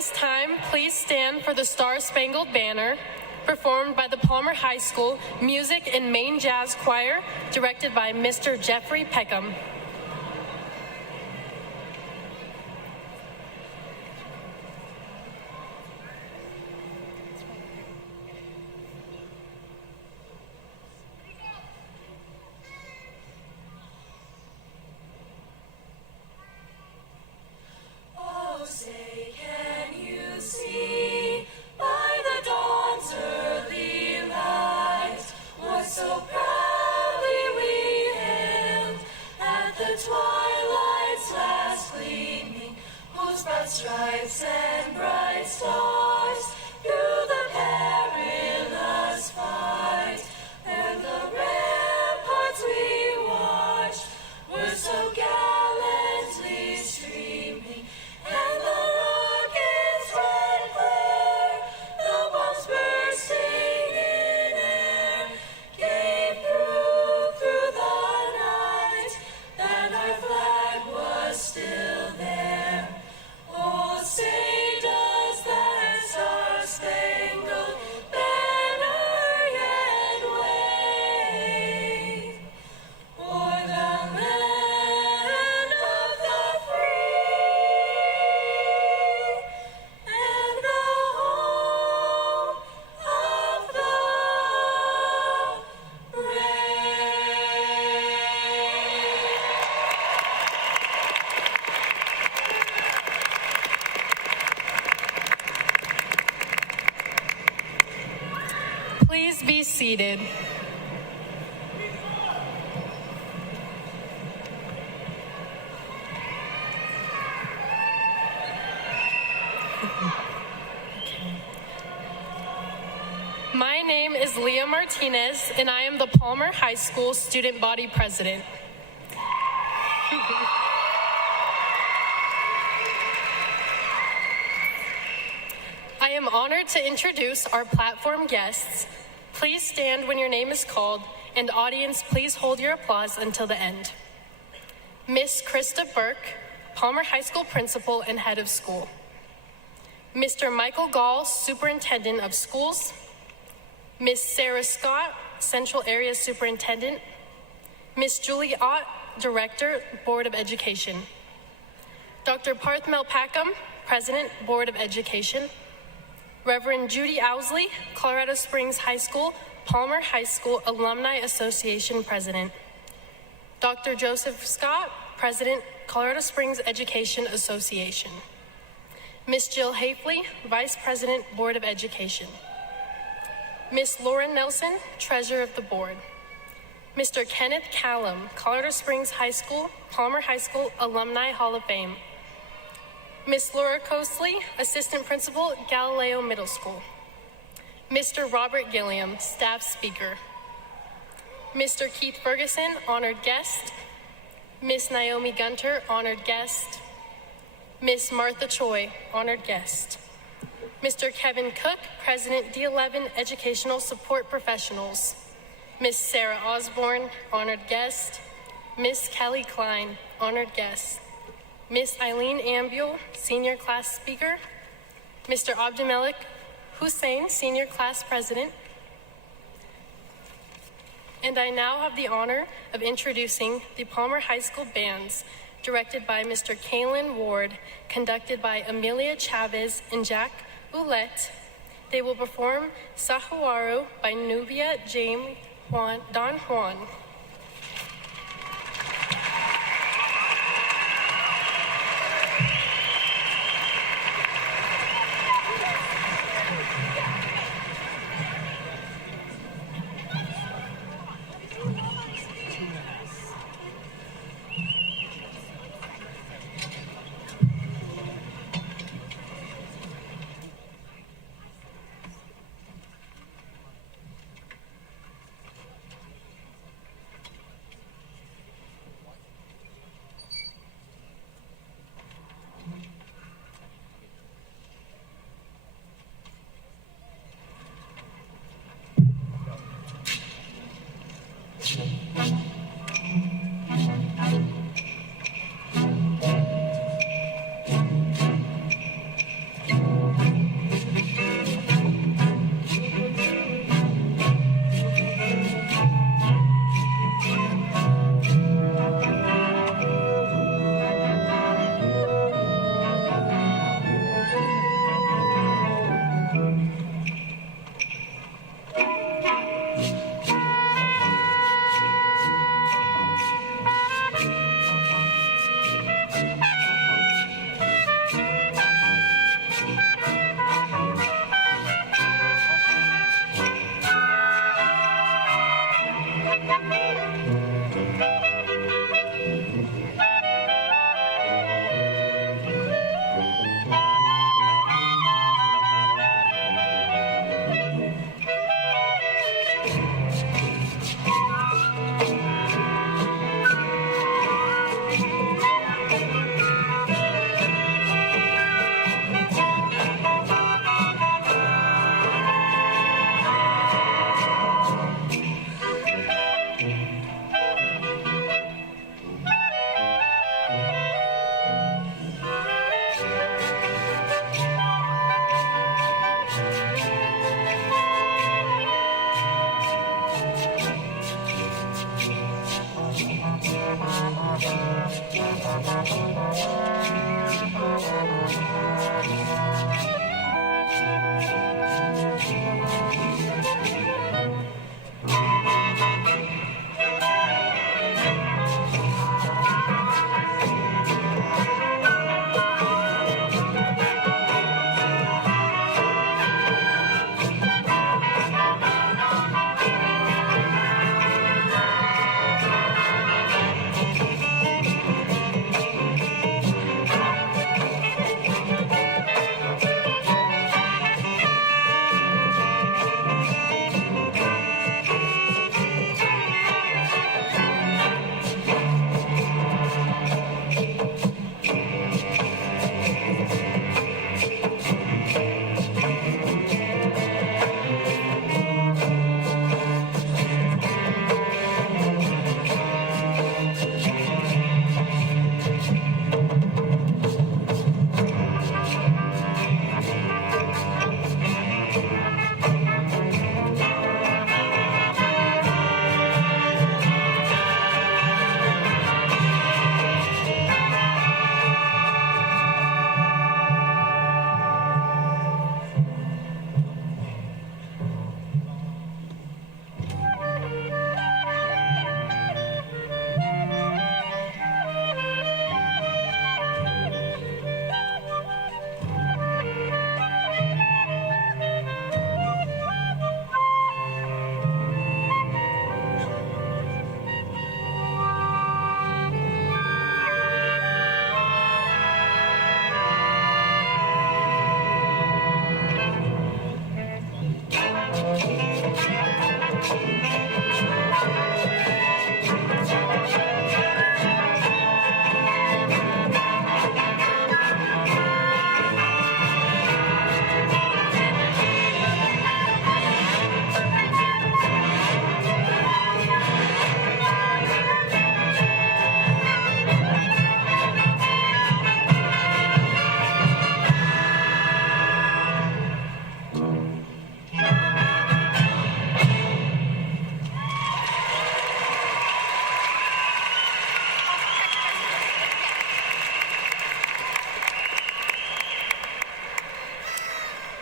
this time, please stand for the Star-Spangled Banner, performed by the Palmer High School Music and Main Jazz Choir, directed by Mr. Jeffrey Peckham. Stripes and bright stars through the perilous fight, and the ramparts we watched were so gallantly streaming, and the rockets' red glare, the bombs bursting in air, gave through the night that our flag was still there. Oh, say does that star-spangled banner yet wave o'er the land of the free and the home of the brave? Please be seated. My name is Leah Martinez, and I am the Palmer High School Student Body President. I am honored to introduce our platform guests. Please stand when your name is called, and audience, please hold your applause until the end. Miss Krista Burke, Palmer High School Principal and Head of School. Mr. Michael Gall, Superintendent of Schools. Miss Sarah Scott, Central Area Superintendent. Miss Julie Ott, Director, Board of Education. Dr. Parthmel Packham, President, Board of Education. Reverend Judy Owsley, Colorado Springs High School, Palmer High School Alumni Association President. Dr. Joseph Scott, President, Colorado Springs Education Association. Miss Jill Hafley, Vice President, Board of Education. Miss Lauren Nelson, Treasurer of the Board. Mr. Kenneth Callum, Colorado Springs High School, Palmer High School Alumni Hall of Fame. Miss Laura Coasley, Assistant Principal, Galileo Middle School. Mr. Robert Gilliam, Staff Speaker. Mr. Keith Ferguson, Honored Guest. Miss Naomi Gunter, Honored Guest. Miss Martha Choi, Honored Guest. Mr. Kevin Cook, President, D11 Educational Support Professionals. Miss Sarah Osborne, Honored Guest. Miss Kelly Klein, Honored Guest. Miss Eileen Ambule, Senior Class Speaker. Mr. Abdulmalik Hussein, Senior Class President. And I now have the honor of introducing the Palmer High School bands, directed by Mr. Kaylin Ward, conducted by Amelia Chavez and Jack Ouellette. They will perform Sahuaro by Nubia James Don Juan.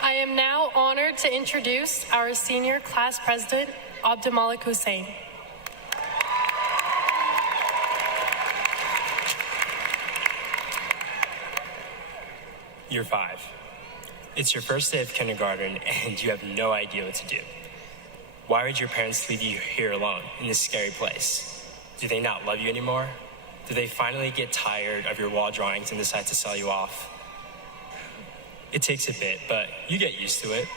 I am now honored to introduce our senior class president, Abdulmalik Hussein. Year 5. It's your first day of kindergarten and you have no idea what to do. Why would your parents leave you here alone in this scary place? Do they not love you anymore? Do they finally get tired of your wall drawings and decide to sell you off? It takes a bit, but you get used to it.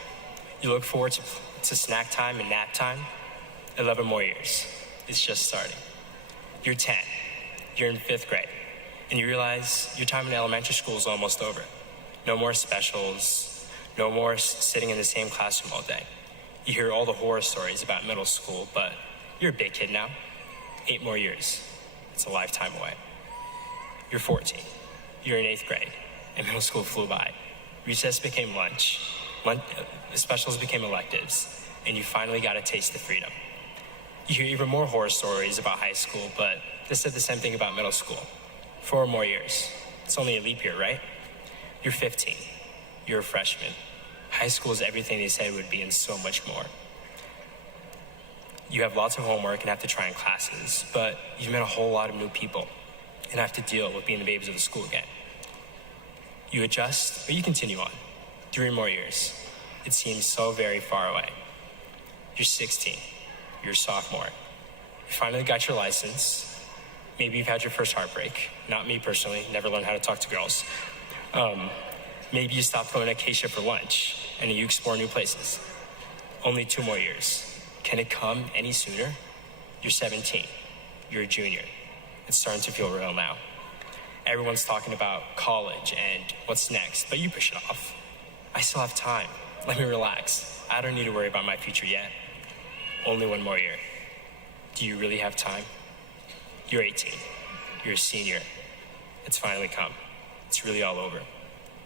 You look forward to snack time and nap time. 11 more years. It's just starting. You're 10. You're in 5th grade. And you realize your time in elementary school is almost over. No more specials. No more sitting in the same classroom all day. You hear all the horror stories about middle school, but you're a big kid now. 8 more years. It's a lifetime away. You're 14. You're in 8th grade, and middle school flew by. Recess became lunch. Specials became electives, and you finally got a taste of freedom. You hear even more horror stories about high school, but they said the same thing about middle school. 4 more years. It's only a leap year, right? You're 15. You're a freshman. High school is everything they said it would be and so much more. You have lots of homework and have to try in classes, but you've met a whole lot of new people and have to deal with being the babies of the school again. You adjust, but you continue on. 3 more years. It seems so very far away. You're 16. You're a sophomore. You finally got your license. Maybe you've had your first heartbreak. Not me personally, never learned how to talk to girls. Maybe you stopped going to Acacia for lunch and you explore new places. Only 2 more years. Can it come any sooner? You're 17. You're a junior. It's starting to feel real now. Everyone's talking about college and what's next, but you push it off. I still have time. Let me relax. I don't need to worry about my future yet. Only 1 more year. Do you really have time? You're 18. You're a senior. It's finally come. It's really all over.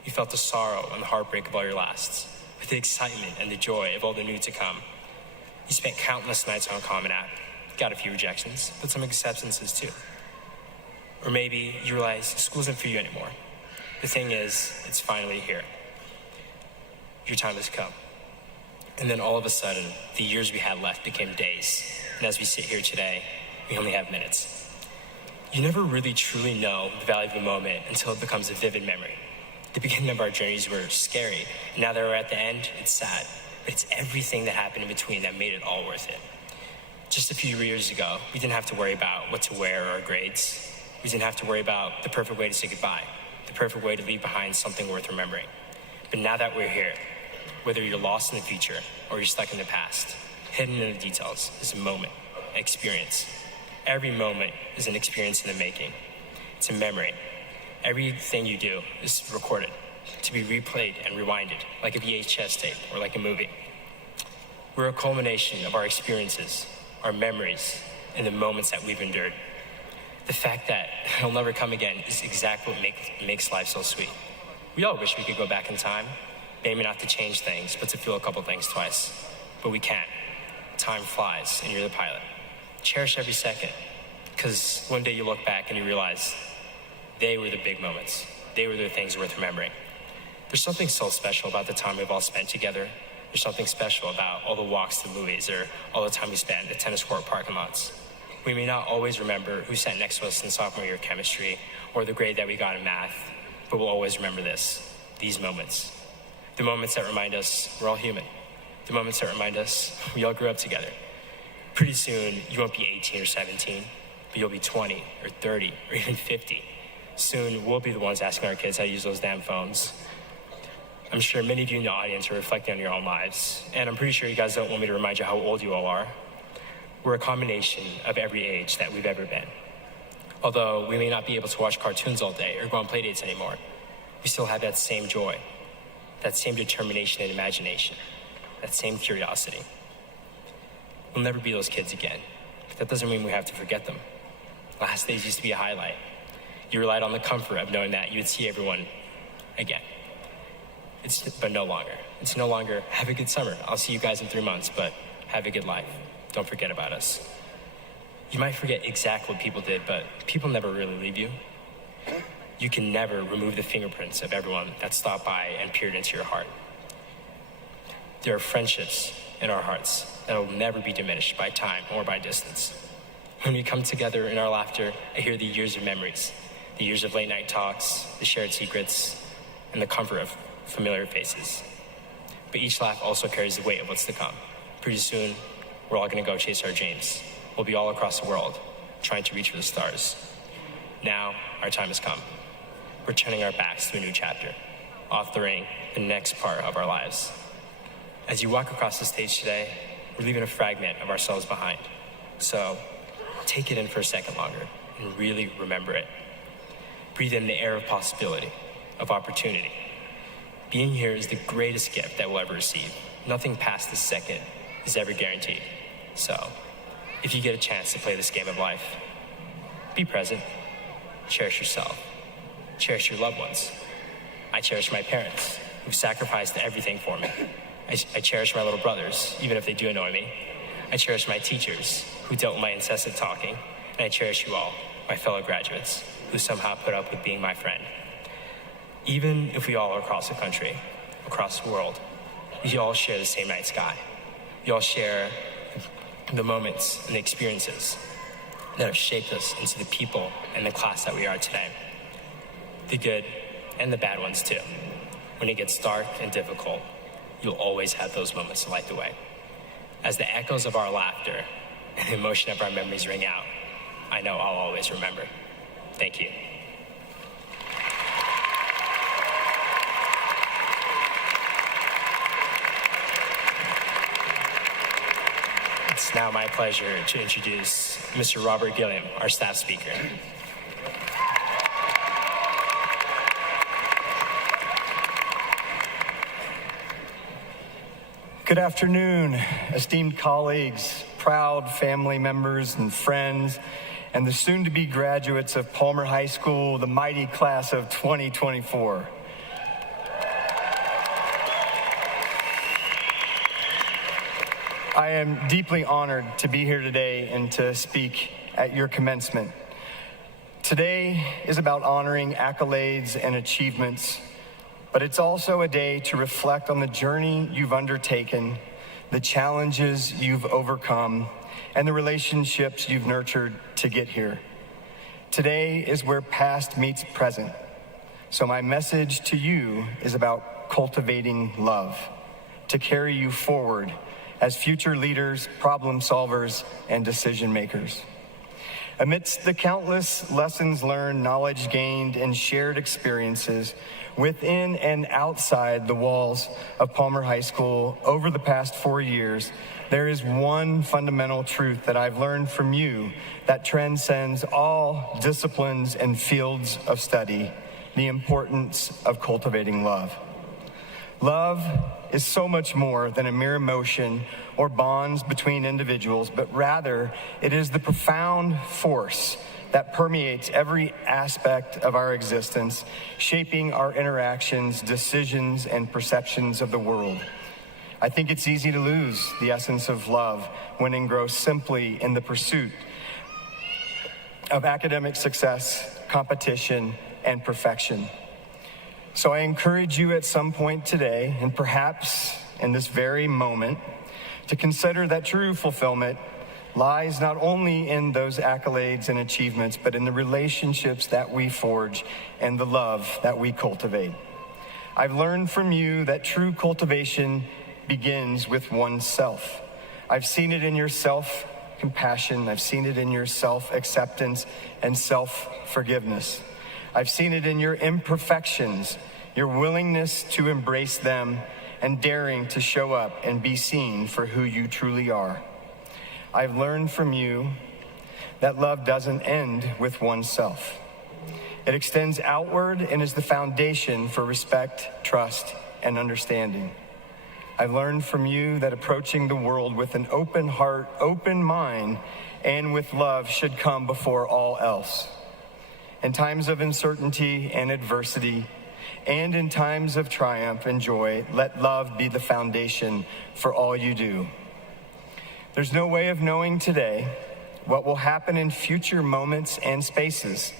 You felt the sorrow and the heartbreak of all your lasts, with the excitement and the joy of all the new to come. You spent countless nights on Common App. Got a few rejections, but some acceptances too. Or maybe you realize school isn't for you anymore. The thing is, it's finally here. Your time has come. And then all of a sudden, the years we had left became days. And as we sit here today, we only have minutes. You never really truly know the value of a moment until it becomes a vivid memory. The beginning of our journeys were scary. And now that we're at the end, it's sad. But it's everything that happened in between that made it all worth it. Just a few years ago, we didn't have to worry about what to wear or our grades. We didn't have to worry about the perfect way to say goodbye, the perfect way to leave behind something worth remembering. But now that we're here, whether you're lost in the future or you're stuck in the past, hidden in the details is a moment, an experience. Every moment is an experience in the making. It's a memory. Everything you do is recorded, to be replayed and rewinded, like a VHS tape or like a movie. We're a culmination of our experiences, our memories, and the moments that we've endured. The fact that it'll never come again is exactly what makes life so sweet. We all wish we could go back in time, maybe not to change things, but to feel a couple things twice. But we can't. Time flies, and you're the pilot. Cherish every second, because one day you look back and you realize they were the big moments. They were the things worth remembering. There's something so special about the time we've all spent together. There's something special about all the walks to Louis or all the time we spent in the tennis court parking lots. We may not always remember who sat next to us in sophomore year of chemistry or the grade that we got in math, but we'll always remember these moments. The moments that remind us we're all human. The moments that remind us we all grew up together. Pretty soon, you won't be 18 or 17, but you'll be 20 or 30 or even 50. Soon, we'll be the ones asking our kids how to use those damn phones. I'm sure many of you in the audience are reflecting on your own lives, and I'm pretty sure you guys don't want me to remind you how old you all are. We're a combination of every age that we've ever been. Although we may not be able to watch cartoons all day or go on play dates anymore, we still have that same joy, that same determination and imagination, that same curiosity. We'll never be those kids again, but that doesn't mean we have to forget them. Last days used to be a highlight. You relied on the comfort of knowing that you would see everyone again. But no longer. It's no longer, have a good summer. I'll see you guys in 3 months, but have a good life. Don't forget about us. You might forget exactly what people did, but people never really leave you. You can never remove the fingerprints of everyone that stopped by and peered into your heart. There are friendships in our hearts that will never be diminished by time or by distance. When we come together in our laughter, I hear the years of memories, the years of late night talks, the shared secrets, and the comfort of familiar faces. But each laugh also carries the weight of what's to come. Pretty soon, we're all gonna go chase our dreams. We'll be all across the world, trying to reach for the stars. Now, our time has come. We're turning our backs to a new chapter, authoring the next part of our lives. As you walk across the stage today, we're leaving a fragment of ourselves behind. So, take it in for a second longer and really remember it. Breathe in the air of possibility, of opportunity. Being here is the greatest gift that we'll ever receive. Nothing past this second is ever guaranteed. So, if you get a chance to play this game of life, be present, cherish yourself, cherish your loved ones. I cherish my parents, who've sacrificed everything for me. I cherish my little brothers, even if they do annoy me. I cherish my teachers, who dealt with my incessant talking. And I cherish you all, my fellow graduates, who somehow put up with being my friend. Even if we all are across the country, across the world, we all share the same night sky. We all share the moments and the experiences that have shaped us into the people and the class that we are today. The good and the bad ones too. When it gets dark and difficult, you'll always have those moments to light the way. As the echoes of our laughter and the emotion of our memories ring out, I know I'll always remember. Thank you. It's now my pleasure to introduce Mr. Robert Gilliam, our staff speaker. Good afternoon, esteemed colleagues, proud family members and friends, and the soon-to-be graduates of Palmer High School, the mighty class of 2024. I am deeply honored to be here today and to speak at your commencement. Today is about honoring accolades and achievements, but it's also a day to reflect on the journey you've undertaken, the challenges you've overcome, and the relationships you've nurtured to get here. Today is where past meets present. So my message to you is about cultivating love to carry you forward as future leaders, problem solvers, and decision makers. Amidst the countless lessons learned, knowledge gained, and shared experiences within and outside the walls of Palmer High School over the past 4 years, there is one fundamental truth that I've learned from you that transcends all disciplines and fields of study: the importance of cultivating love. Love is so much more than a mere emotion or bonds between individuals, but rather it is the profound force that permeates every aspect of our existence, shaping our interactions, decisions, and perceptions of the world. I think it's easy to lose the essence of love when engrossed simply in the pursuit of academic success, competition, and perfection. So I encourage you at some point today, and perhaps in this very moment, to consider that true fulfillment lies not only in those accolades and achievements, but in the relationships that we forge and the love that we cultivate. I've learned from you that true cultivation begins with oneself. I've seen it in your self-compassion. I've seen it in your self-acceptance and self-forgiveness. I've seen it in your imperfections, your willingness to embrace them, and daring to show up and be seen for who you truly are. I've learned from you that love doesn't end with oneself. It extends outward and is the foundation for respect, trust, and understanding. I've learned from you that approaching the world with an open heart, open mind, and with love should come before all else. In times of uncertainty and adversity, and in times of triumph and joy, let love be the foundation for all you do. There's no way of knowing today what will happen in future moments and spaces,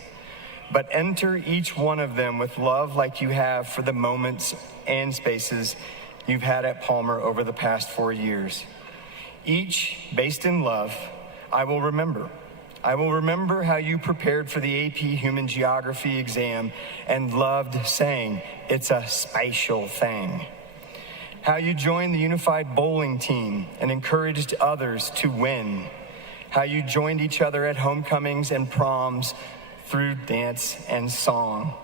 but enter each one of them with love like you have for the moments and spaces you've had at Palmer over the past 4 years. Each based in love, I will remember. I will remember how you prepared for the AP Human Geography exam and loved saying, "It's a spatial thing." How you joined the unified bowling team and encouraged others to win. How you joined each other at homecomings and proms through dance and song.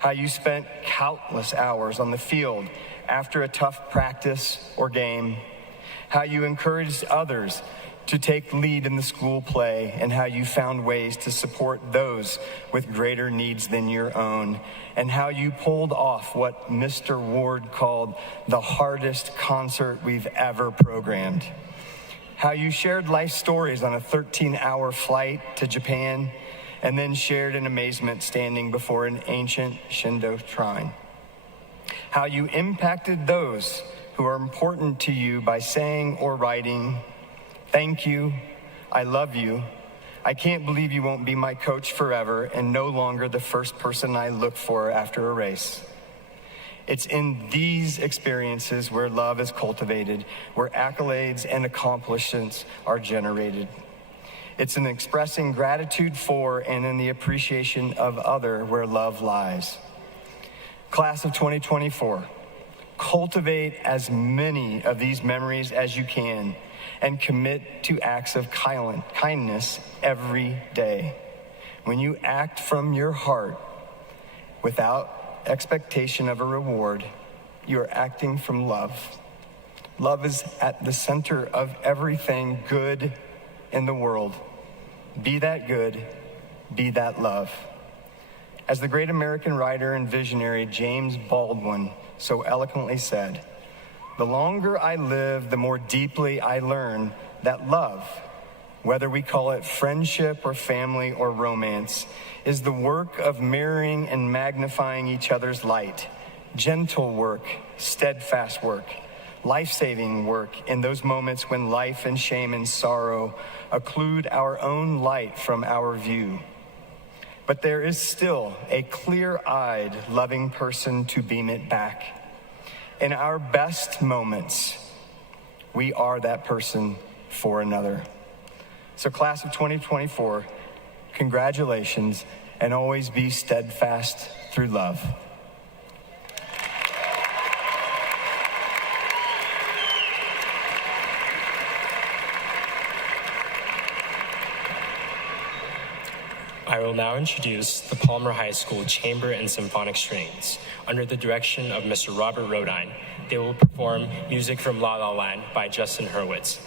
How you spent countless hours on the field after a tough practice or game. How you encouraged others to take lead in the school play, and how you found ways to support those with greater needs than your own, and how you pulled off what Mr. Ward called the hardest concert we've ever programmed. How you shared life stories on a 13-hour flight to Japan, and then shared in amazement standing before an ancient Shindo shrine. How you impacted those who are important to you by saying or writing, "Thank you, I love you, I can't believe you won't be my coach forever and no longer the first person I look for after a race." It's in these experiences where love is cultivated, where accolades and accomplishments are generated. It's in expressing gratitude for and in the appreciation of other where love lies. Class of 2024, cultivate as many of these memories as you can and commit to acts of kindness every day. When you act from your heart without expectation of a reward, you are acting from love. Love is at the center of everything good in the world. Be that good, be that love. As the great American writer and visionary James Baldwin so eloquently said, "The longer I live, the more deeply I learn that love, whether we call it friendship or family or romance, is the work of mirroring and magnifying each other's light, gentle work, steadfast work, life-saving work in those moments when life and shame and sorrow occlude our own light from our view. but there is still a clear-eyed, loving person to beam it back. In our best moments, we are that person for another. So class of 2024, congratulations, and always be steadfast through love. I will now introduce the Palmer High School Chamber and Symphonic Strings. Under the direction of Mr. Robert Rodine, they will perform music from La La Land by Justin Hurwitz.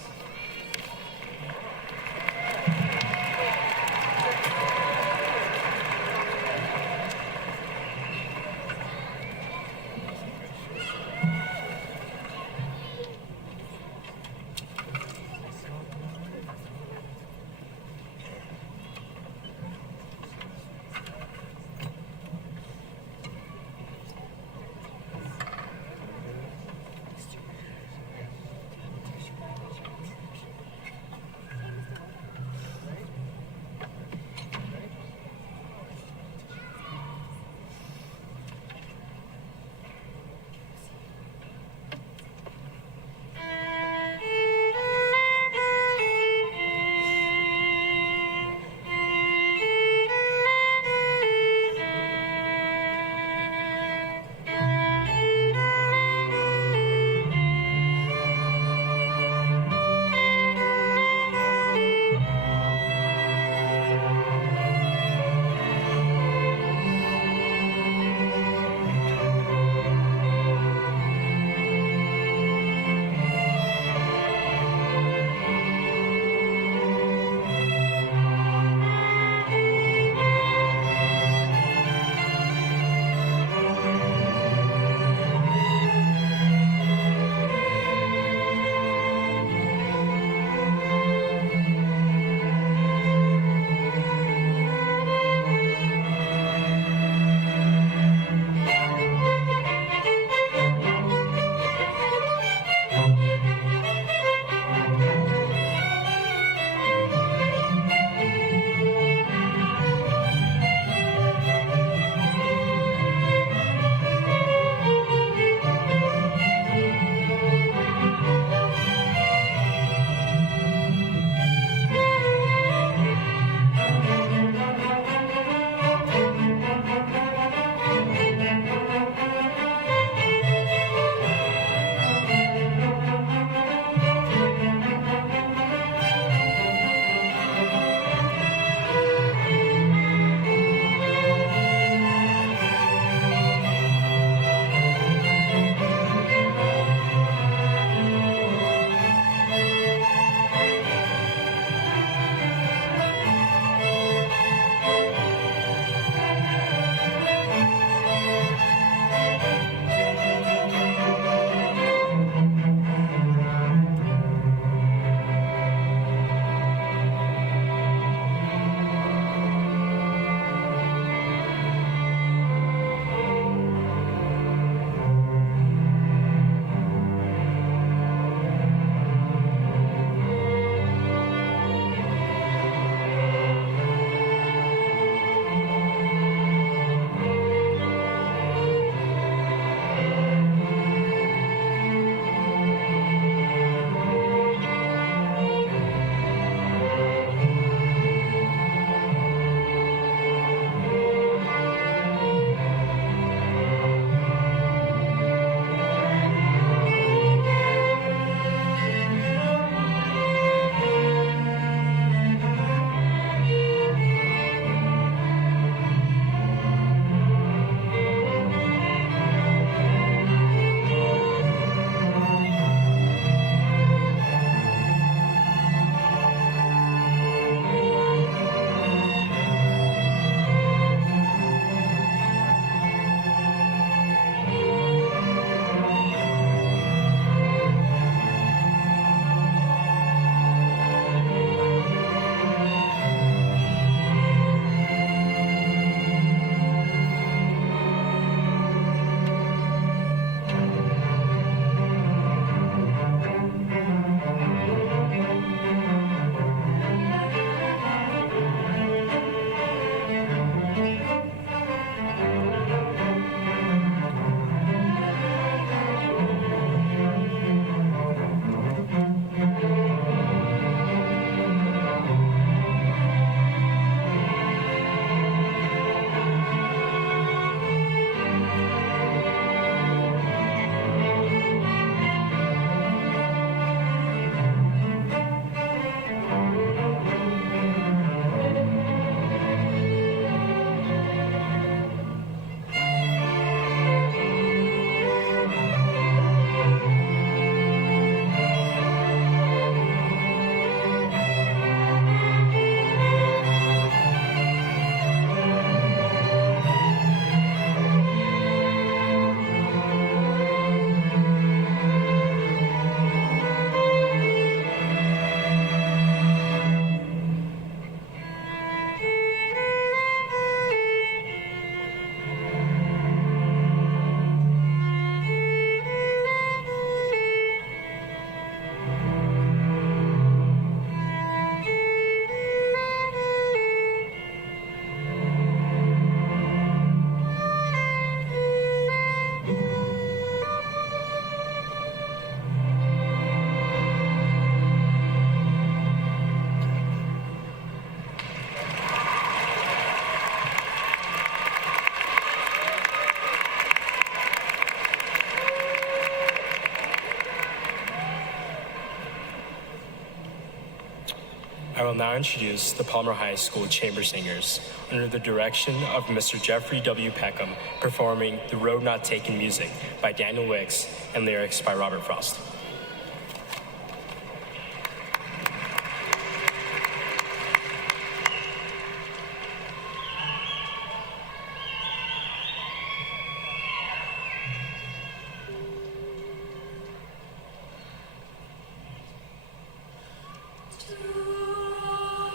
will now introduce the Palmer High School Chamber Singers under the direction of Mr. Jeffrey W. Peckham, performing The Road Not Taken music by Daniel Wicks and lyrics by Robert Frost.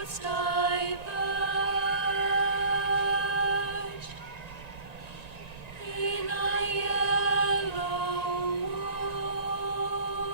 Roads diverge in a yellow wood.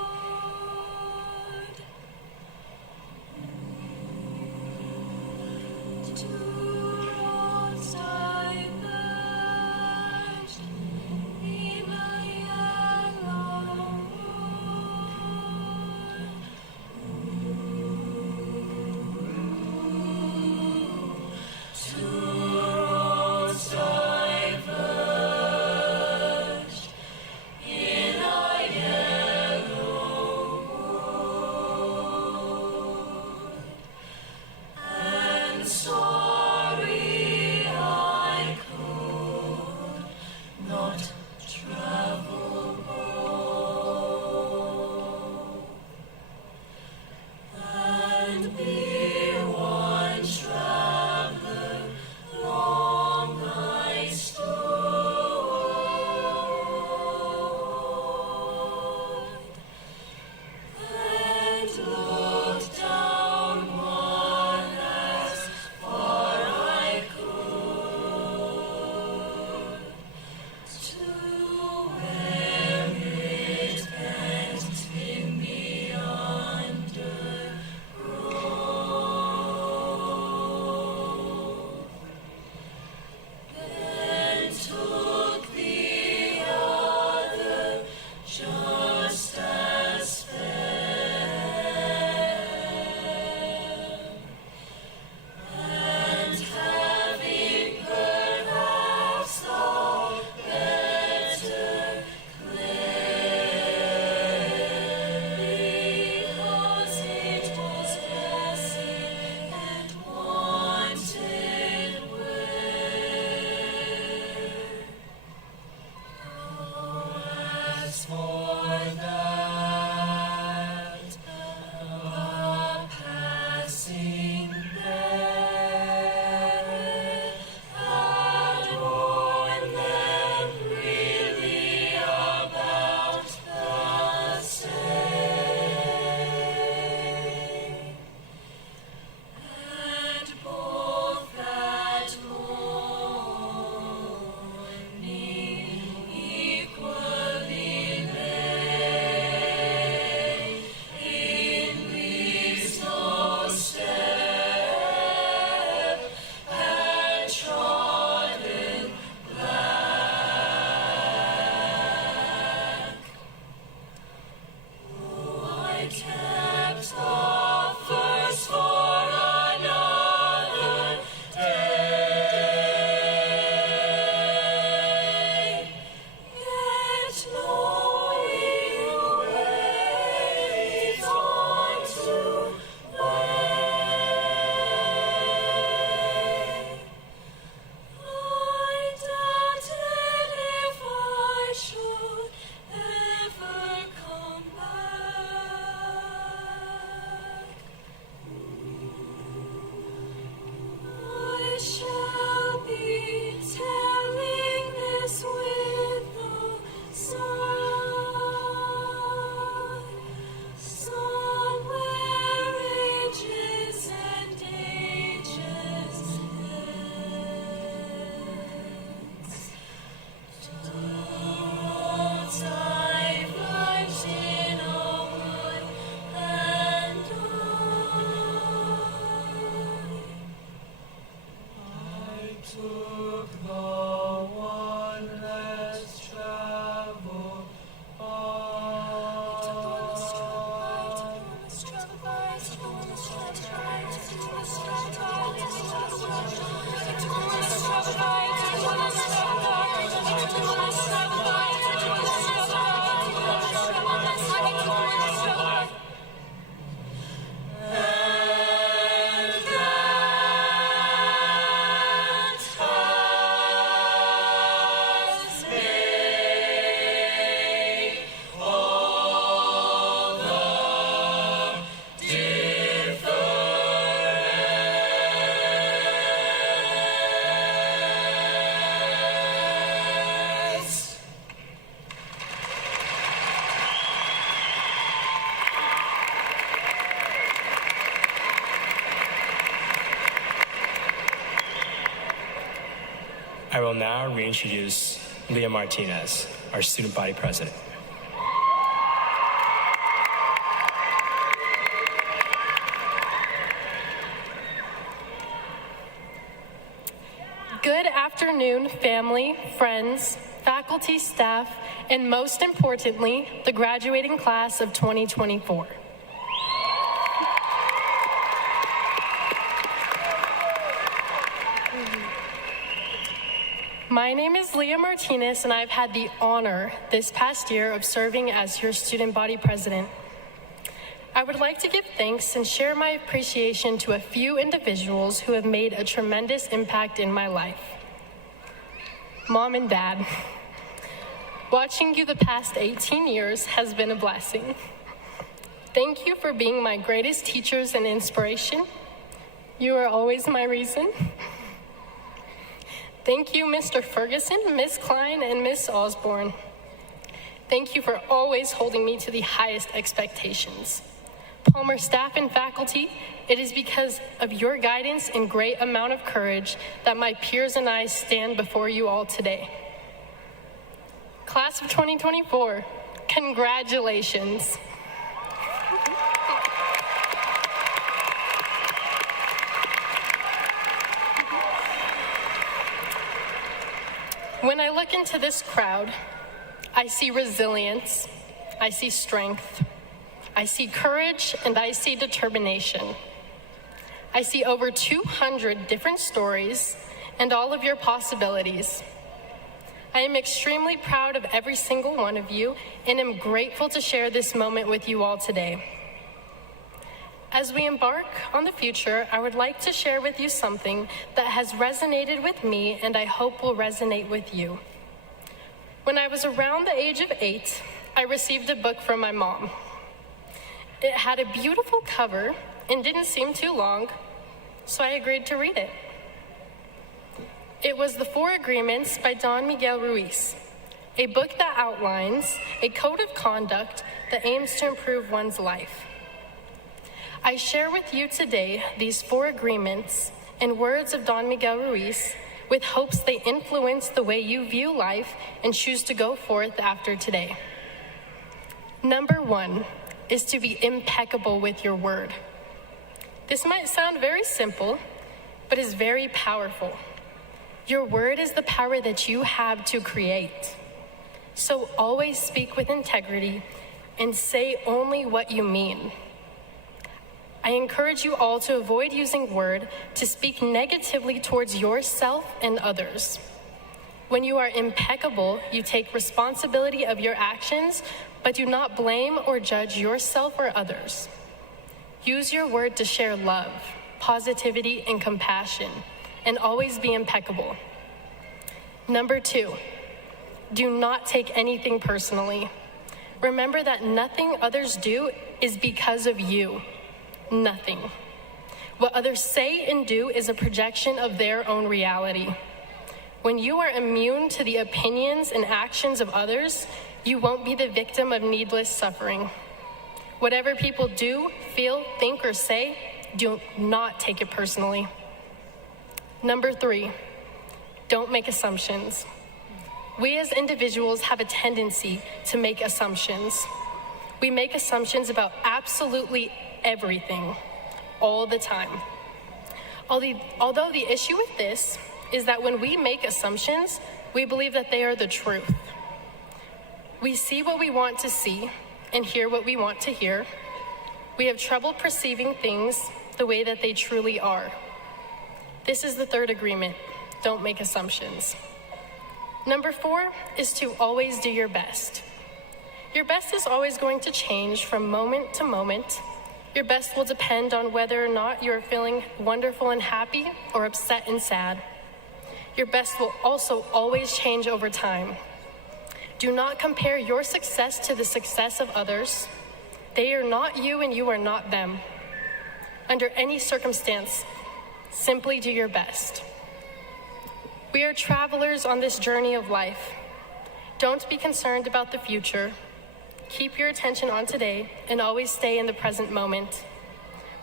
now reintroduce Leah Martinez, our student body president. Good afternoon, family, friends, faculty, staff, and most importantly, the graduating class of 2024. My name is Leah Martinez, and I've had the honor this past year of serving as your student body president. I would like to give thanks and share my appreciation to a few individuals who have made a tremendous impact in my life. Mom and Dad, watching you the past 18 years has been a blessing. Thank you for being my greatest teachers and inspiration. You are always my reason. Thank you, Mr. Ferguson, Miss Klein, and Miss Osborne. Thank you for always holding me to the highest expectations. Palmer staff and faculty, it is because of your guidance and great amount of courage that my peers and I stand before you all today. Class of 2024, congratulations. When I look into this crowd, I see resilience, I see strength, I see courage, and I see determination. I see over 200 different stories and all of your possibilities. I am extremely proud of every single one of you and am grateful to share this moment with you all today. As we embark on the future, I would like to share with you something that has resonated with me and I hope will resonate with you. When I was around the age of 8, I received a book from my mom. It had a beautiful cover and didn't seem too long, so I agreed to read it. It was The 4 Agreements by Don Miguel Ruiz, a book that outlines a code of conduct that aims to improve one's life. I share with you today these 4 agreements and words of Don Miguel Ruiz with hopes they influence the way you view life and choose to go forth after today. Number 1 is to be impeccable with your word. This might sound very simple, but is very powerful. Your word is the power that you have to create. So always speak with integrity and say only what you mean. I encourage you all to avoid using word to speak negatively towards yourself and others. When you are impeccable, you take responsibility of your actions, but do not blame or judge yourself or others. Use your word to share love, positivity, and compassion, and always be impeccable. Number 2, do not take anything personally. Remember that nothing others do is because of you. Nothing. What others say and do is a projection of their own reality. When you are immune to the opinions and actions of others, you won't be the victim of needless suffering. Whatever people do, feel, think, or say, do not take it personally. Number 3, don't make assumptions. We as individuals have a tendency to make assumptions. We make assumptions about absolutely everything, all the time. Although the issue with this is that when we make assumptions, we believe that they are the truth. We see what we want to see and hear what we want to hear. We have trouble perceiving things the way that they truly are. This is the 3rd agreement. Don't make assumptions. Number 4 is to always do your best. Your best is always going to change from moment to moment. Your best will depend on whether or not you're feeling wonderful and happy or upset and sad. Your best will also always change over time. Do not compare your success to the success of others. They are not you and you are not them. Under any circumstance, simply do your best. We are travelers on this journey of life. Don't be concerned about the future. Keep your attention on today and always stay in the present moment.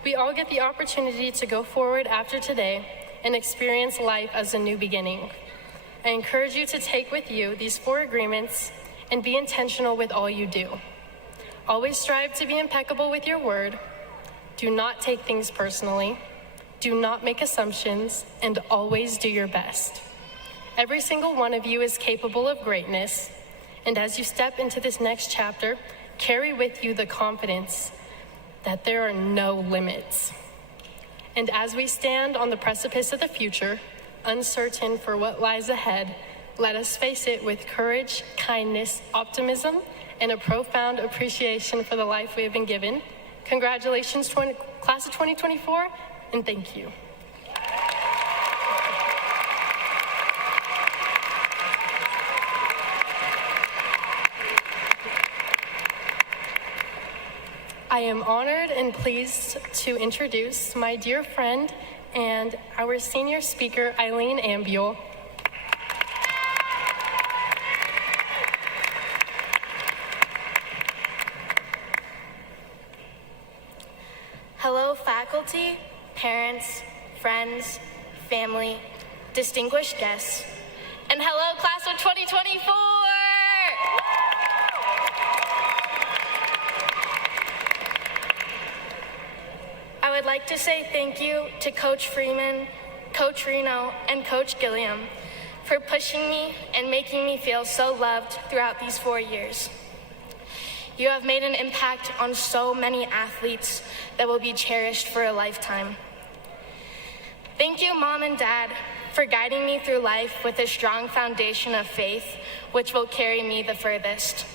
We all get the opportunity to go forward after today and experience life as a new beginning. I encourage you to take with you these 4 agreements and be intentional with all you do. Always strive to be impeccable with your word. Do not take things personally. Do not make assumptions, and always do your best. Every single one of you is capable of greatness, and as you step into this next chapter, carry with you the confidence that there are no limits. And as we stand on the precipice of the future, uncertain for what lies ahead, let us face it with courage, kindness, optimism, and a profound appreciation for the life we have been given. Congratulations, class of 2024, and thank you. I am honored and pleased to introduce my dear friend and our senior speaker, Eileen Ambiel. Hello, faculty, parents, friends, family, distinguished guests, and hello, class of 2024! I would like to say thank you to Coach Freeman, Coach Reno, and Coach Gilliam for pushing me and making me feel so loved throughout these 4 years. You have made an impact on so many athletes that will be cherished for a lifetime. Thank you, Mom and Dad, for guiding me through life with a strong foundation of faith, which will carry me the furthest.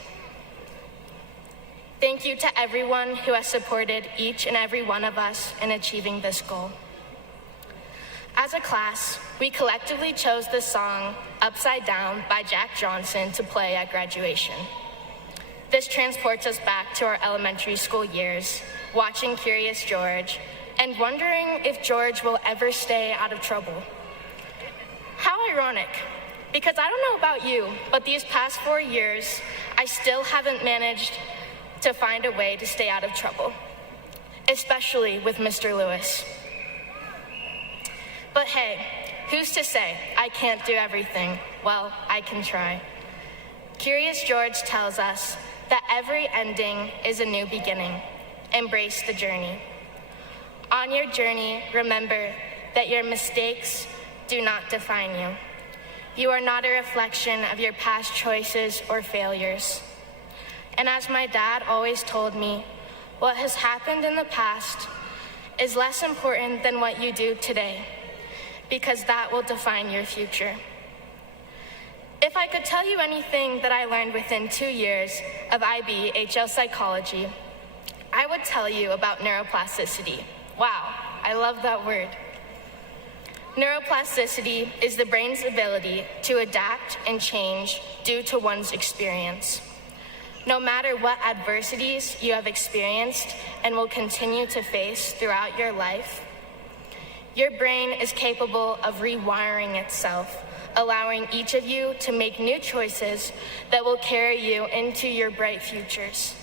Thank you to everyone who has supported each and every one of us in achieving this goal. As a class, we collectively chose the song Upside Down by Jack Johnson to play at graduation. This transports us back to our elementary school years, watching Curious George, and wondering if George will ever stay out of trouble. How ironic, because I don't know about you, but these past 4 years, I still haven't managed to find a way to stay out of trouble, especially with Mr. Lewis. But hey, who's to say I can't do everything? Well, I can try. Curious George tells us that every ending is a new beginning. Embrace the journey. On your journey, remember that your mistakes do not define you. You are not a reflection of your past choices or failures. And as my dad always told me, what has happened in the past is less important than what you do today, because that will define your future. If I could tell you anything that I learned within 2 years of IB HL psychology, I would tell you about neuroplasticity. Wow, I love that word. Neuroplasticity is the brain's ability to adapt and change due to one's experience. No matter what adversities you have experienced and will continue to face throughout your life, your brain is capable of rewiring itself, allowing each of you to make new choices that will carry you into your bright futures,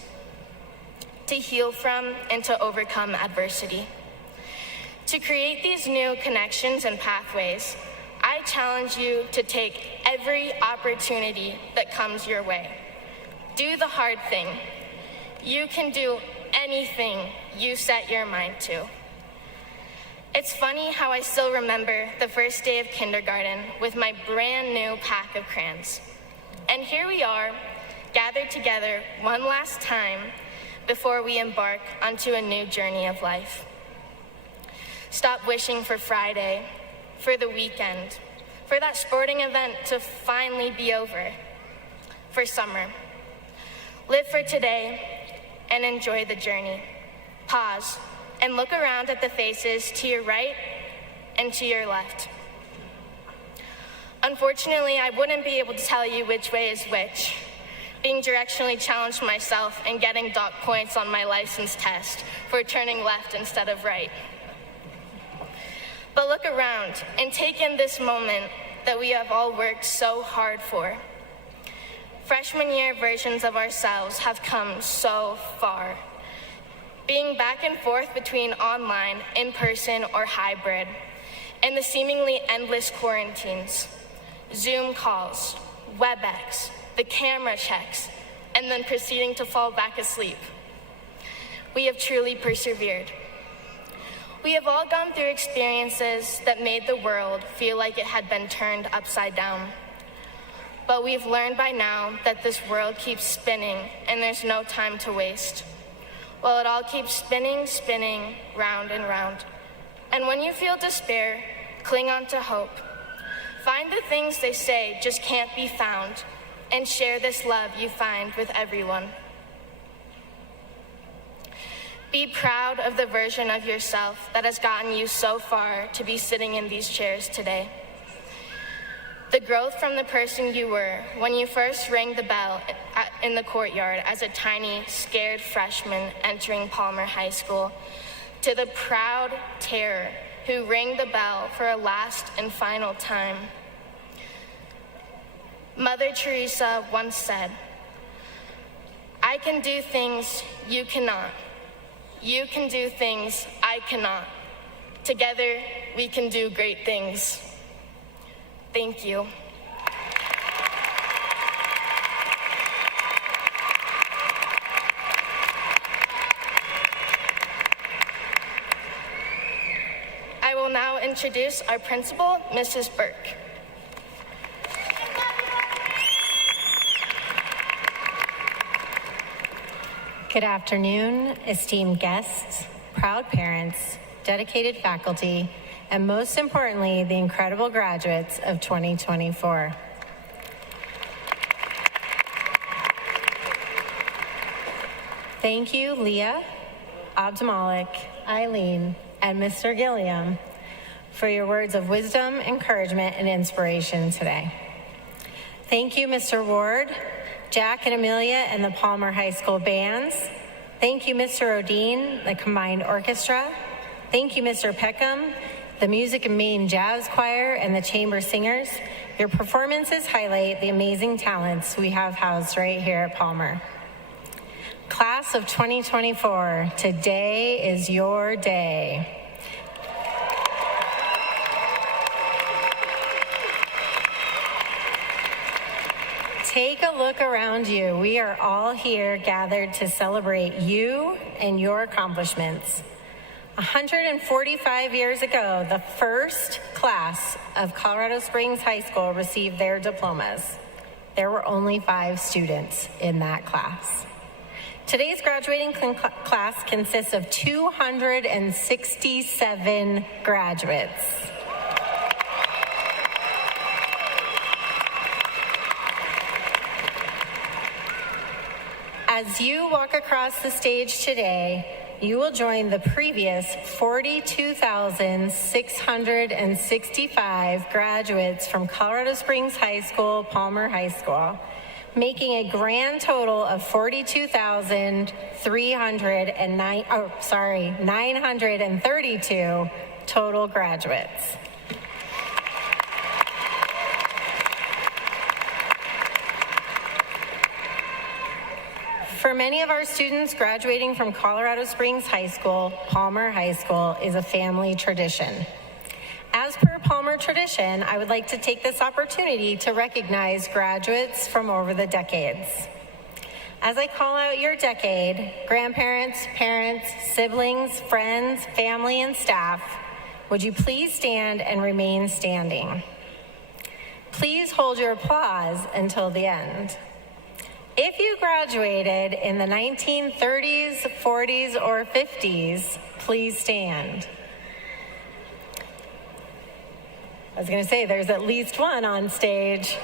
to heal from and to overcome adversity. To create these new connections and pathways, I challenge you to take every opportunity that comes your way. Do the hard thing. You can do anything you set your mind to. It's funny how I still remember the first day of kindergarten with my brand new pack of crayons. And here we are, gathered together one last time before we embark onto a new journey of life. Stop wishing for Friday, for the weekend, for that sporting event to finally be over, for summer. Live for today and enjoy the journey. Pause and look around at the faces to your right and to your left. Unfortunately, I wouldn't be able to tell you which way is which, being directionally challenged myself and getting dock points on my license test for turning left instead of right. But look around and take in this moment that we have all worked so hard for. Freshman year versions of ourselves have come so far. Being back and forth between online, in-person, or hybrid, and the seemingly endless quarantines. Zoom calls, WebEx, the camera checks, and then proceeding to fall back asleep. We have truly persevered. We have all gone through experiences that made the world feel like it had been turned upside down. But we've learned by now that this world keeps spinning and there's no time to waste. Well, it all keeps spinning, spinning, round and round. And when you feel despair, cling on to hope. Find the things they say just can't be found, and share this love you find with everyone. Be proud of the version of yourself that has gotten you so far to be sitting in these chairs today. The growth from the person you were when you first rang the bell in the courtyard as a tiny, scared freshman entering Palmer High School, to the proud terror who rang the bell for a last and final time. Mother Teresa once said, "I can do things you cannot. You can do things I cannot. Together, we can do great things." Thank you. I will now introduce our principal, Mrs. Burke. Good afternoon, esteemed guests, proud parents, dedicated faculty, and most importantly, the incredible graduates of 2024. Thank you, Leah, Abdamalik, Eileen, and Mr. Gilliam for your words of wisdom, encouragement, and inspiration today. Thank you, Mr. Ward, Jack and Amelia, and the Palmer High School bands. Thank you, Mr. Odine, the combined orchestra. Thank you, Mr. Peckham, the Music and Maine Jazz Choir, and the chamber singers. Your performances highlight the amazing talents we have housed right here at Palmer. Class of 2024, today is your day. Take a look around you. We are all here gathered to celebrate you and your accomplishments. 145 years ago, the first class of Colorado Springs High School received their diplomas. There were only 5 students in that class. Today's graduating class consists of 267 graduates. As you walk across the stage today, you will join the previous 42,665 graduates from Colorado Springs High School, Palmer High School, making a grand total of 932 total graduates. For many of our students graduating from Colorado Springs High School, Palmer High School is a family tradition. As per Palmer tradition, I would like to take this opportunity to recognize graduates from over the decades. As I call out your decade, grandparents, parents, siblings, friends, family, and staff, would you please stand and remain standing? Please hold your applause until the end. If you graduated in the 1930s, 40s, or 50s, please stand. I was going to say, there's at least one on stage.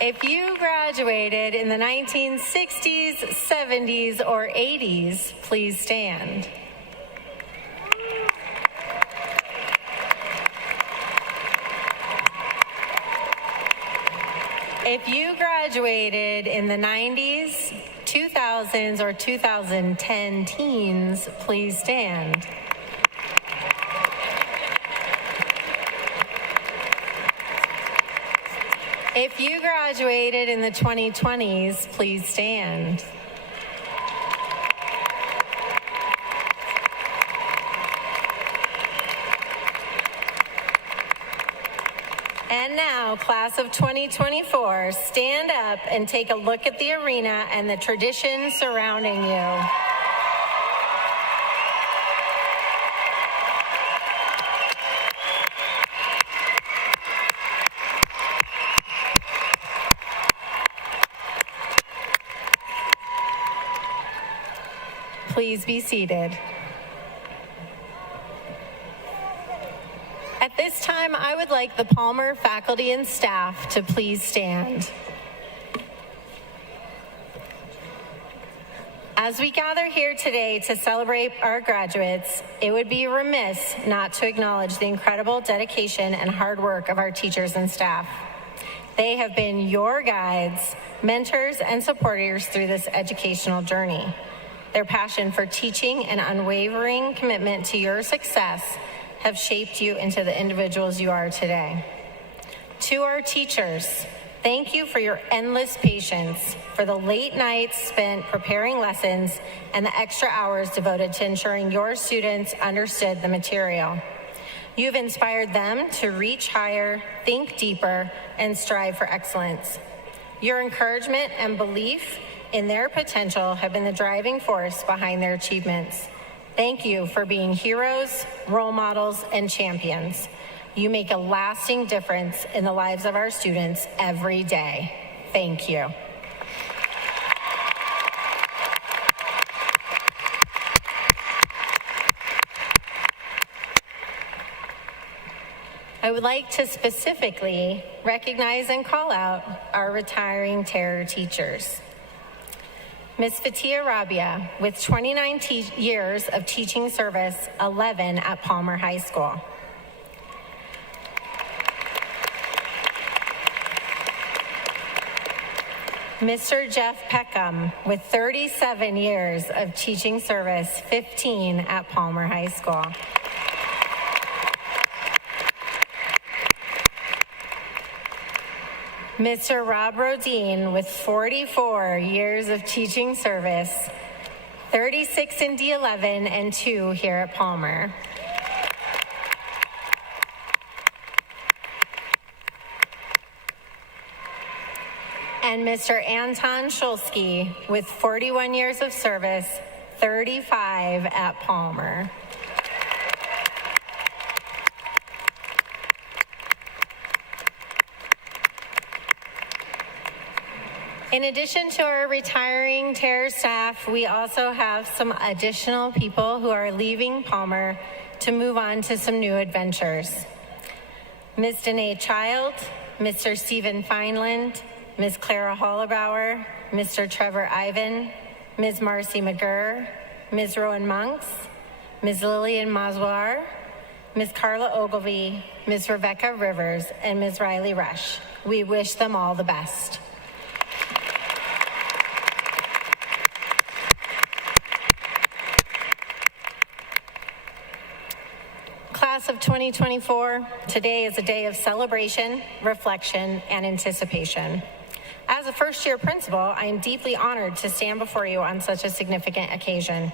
If you graduated in the 1960s, 70s, or 80s, please stand. If you graduated in the 90s, 2000s, or 2010 teens, please stand. If you graduated in the 2020s, please stand. And now, Class of 2024, stand up and take a look at the arena and the traditions surrounding you. Please be seated. At this time, I would like the Palmer faculty and staff to please stand. As we gather here today to celebrate our graduates, it would be remiss not to acknowledge the incredible dedication and hard work of our teachers and staff. They have been your guides, mentors, and supporters through this educational journey. Their passion for teaching and unwavering commitment to your success have shaped you into the individuals you are today. To our teachers, thank you for your endless patience, for the late nights spent preparing lessons, and the extra hours devoted to ensuring your students understood the material. You've inspired them to reach higher, think deeper, and strive for excellence. Your encouragement and belief in their potential have been the driving force behind their achievements. Thank you for being heroes, role models, and champions. You make a lasting difference in the lives of our students every day. Thank you. I would like to specifically recognize and call out our retiring terror teachers. Ms. Fatia Rabia, with 29 years of teaching service, 11 at Palmer High School. Mr. Jeff Peckham, with 37 years of teaching service, 15 at Palmer High School. Mr. Rob Rodine, with 44 years of teaching service, 36 in D11 and 2 here at Palmer. And Mr. Anton Shulsky, with 41 years of service, 35 at Palmer. In addition to our retiring terror staff, we also have some additional people who are leaving Palmer to move on to some new adventures. Ms. Danae Child, Mr. Stephen Feinland, Ms. Clara Hollebauer, Mr. Trevor Ivan, Ms. Marcy McGurr, Ms. Rowan Monks, Ms. Lillian Mazwar, Ms. Carla Ogilvie, Ms. Rebecca Rivers, and Ms. Riley Rush. We wish them all the best. Class of 2024, today is a day of celebration, reflection, and anticipation. As a first-year principal, I am deeply honored to stand before you on such a significant occasion.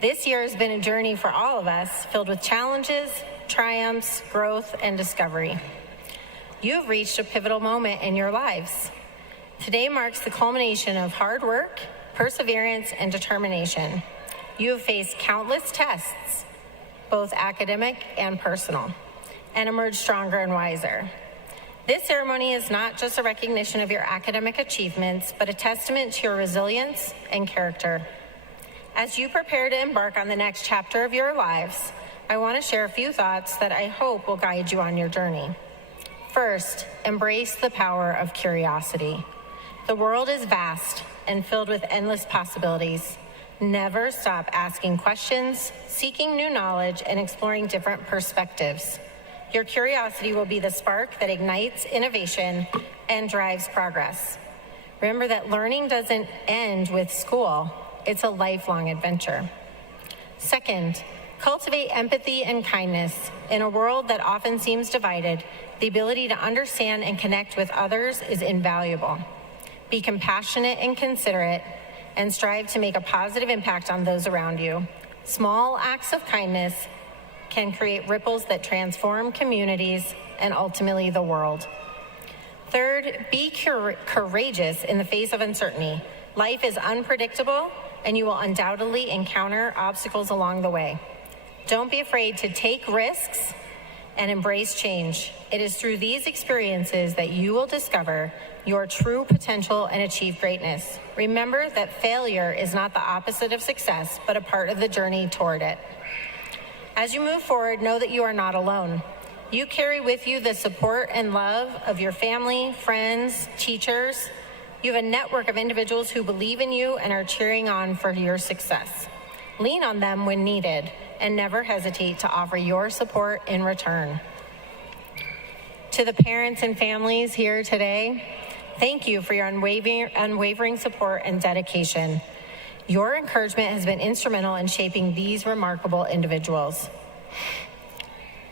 This year has been a journey for all of us, filled with challenges, triumphs, growth, and discovery. You have reached a pivotal moment in your lives. Today marks the culmination of hard work, perseverance, and determination. You have faced countless tests, both academic and personal, and emerged stronger and wiser. This ceremony is not just a recognition of your academic achievements, but a testament to your resilience and character. As you prepare to embark on the next chapter of your lives, I want to share a few thoughts that I hope will guide you on your journey. First, embrace the power of curiosity. The world is vast and filled with endless possibilities. Never stop asking questions, seeking new knowledge, and exploring different perspectives. Your curiosity will be the spark that ignites innovation and drives progress. Remember that learning doesn't end with school. It's a lifelong adventure. Second, cultivate empathy and kindness. In a world that often seems divided, the ability to understand and connect with others is invaluable. Be compassionate and considerate, and strive to make a positive impact on those around you. Small acts of kindness can create ripples that transform communities and ultimately the world. Third, be courageous in the face of uncertainty. Life is unpredictable, and you will undoubtedly encounter obstacles along the way. Don't be afraid to take risks and embrace change. It is through these experiences that you will discover your true potential and achieve greatness. Remember that failure is not the opposite of success, but a part of the journey toward it. As you move forward, know that you are not alone. You carry with you the support and love of your family, friends, teachers. You have a network of individuals who believe in you and are cheering on for your success. Lean on them when needed, and never hesitate to offer your support in return. To the parents and families here today, thank you for your unwavering support and dedication. Your encouragement has been instrumental in shaping these remarkable individuals.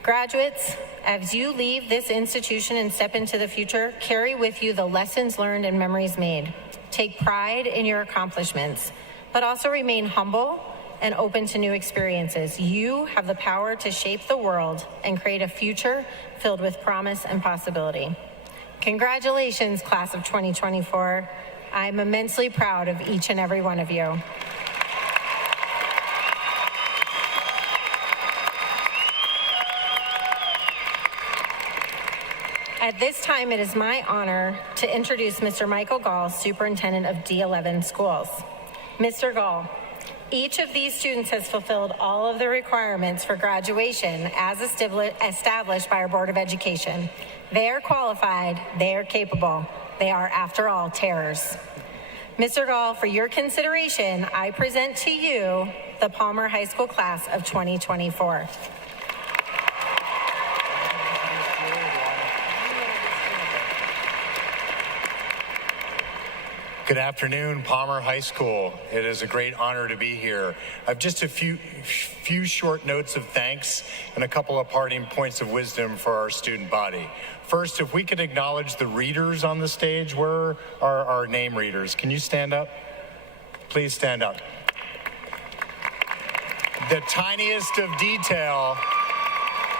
Graduates, as you leave this institution and step into the future, carry with you the lessons learned and memories made. Take pride in your accomplishments, but also remain humble and open to new experiences. You have the power to shape the world and create a future filled with promise and possibility. Congratulations, class of 2024. I'm immensely proud of each and every one of you. At this time, it is my honor to introduce Mr. Michael Gall, Superintendent of D11 Schools. Mr. Gall, each of these students has fulfilled all of the requirements for graduation as established by our Board of Education. They are qualified, they are capable, they are, after all, terrors. Mr. Gall, for your consideration, I present to you the Palmer High School class of 2024. Good afternoon, Palmer High School. It is a great honor to be here. I have just a few short notes of thanks and a couple of parting points of wisdom for our student body. First, if we could acknowledge the readers on the stage. Where are our name readers? Can you stand up? Please stand up. The tiniest of detail,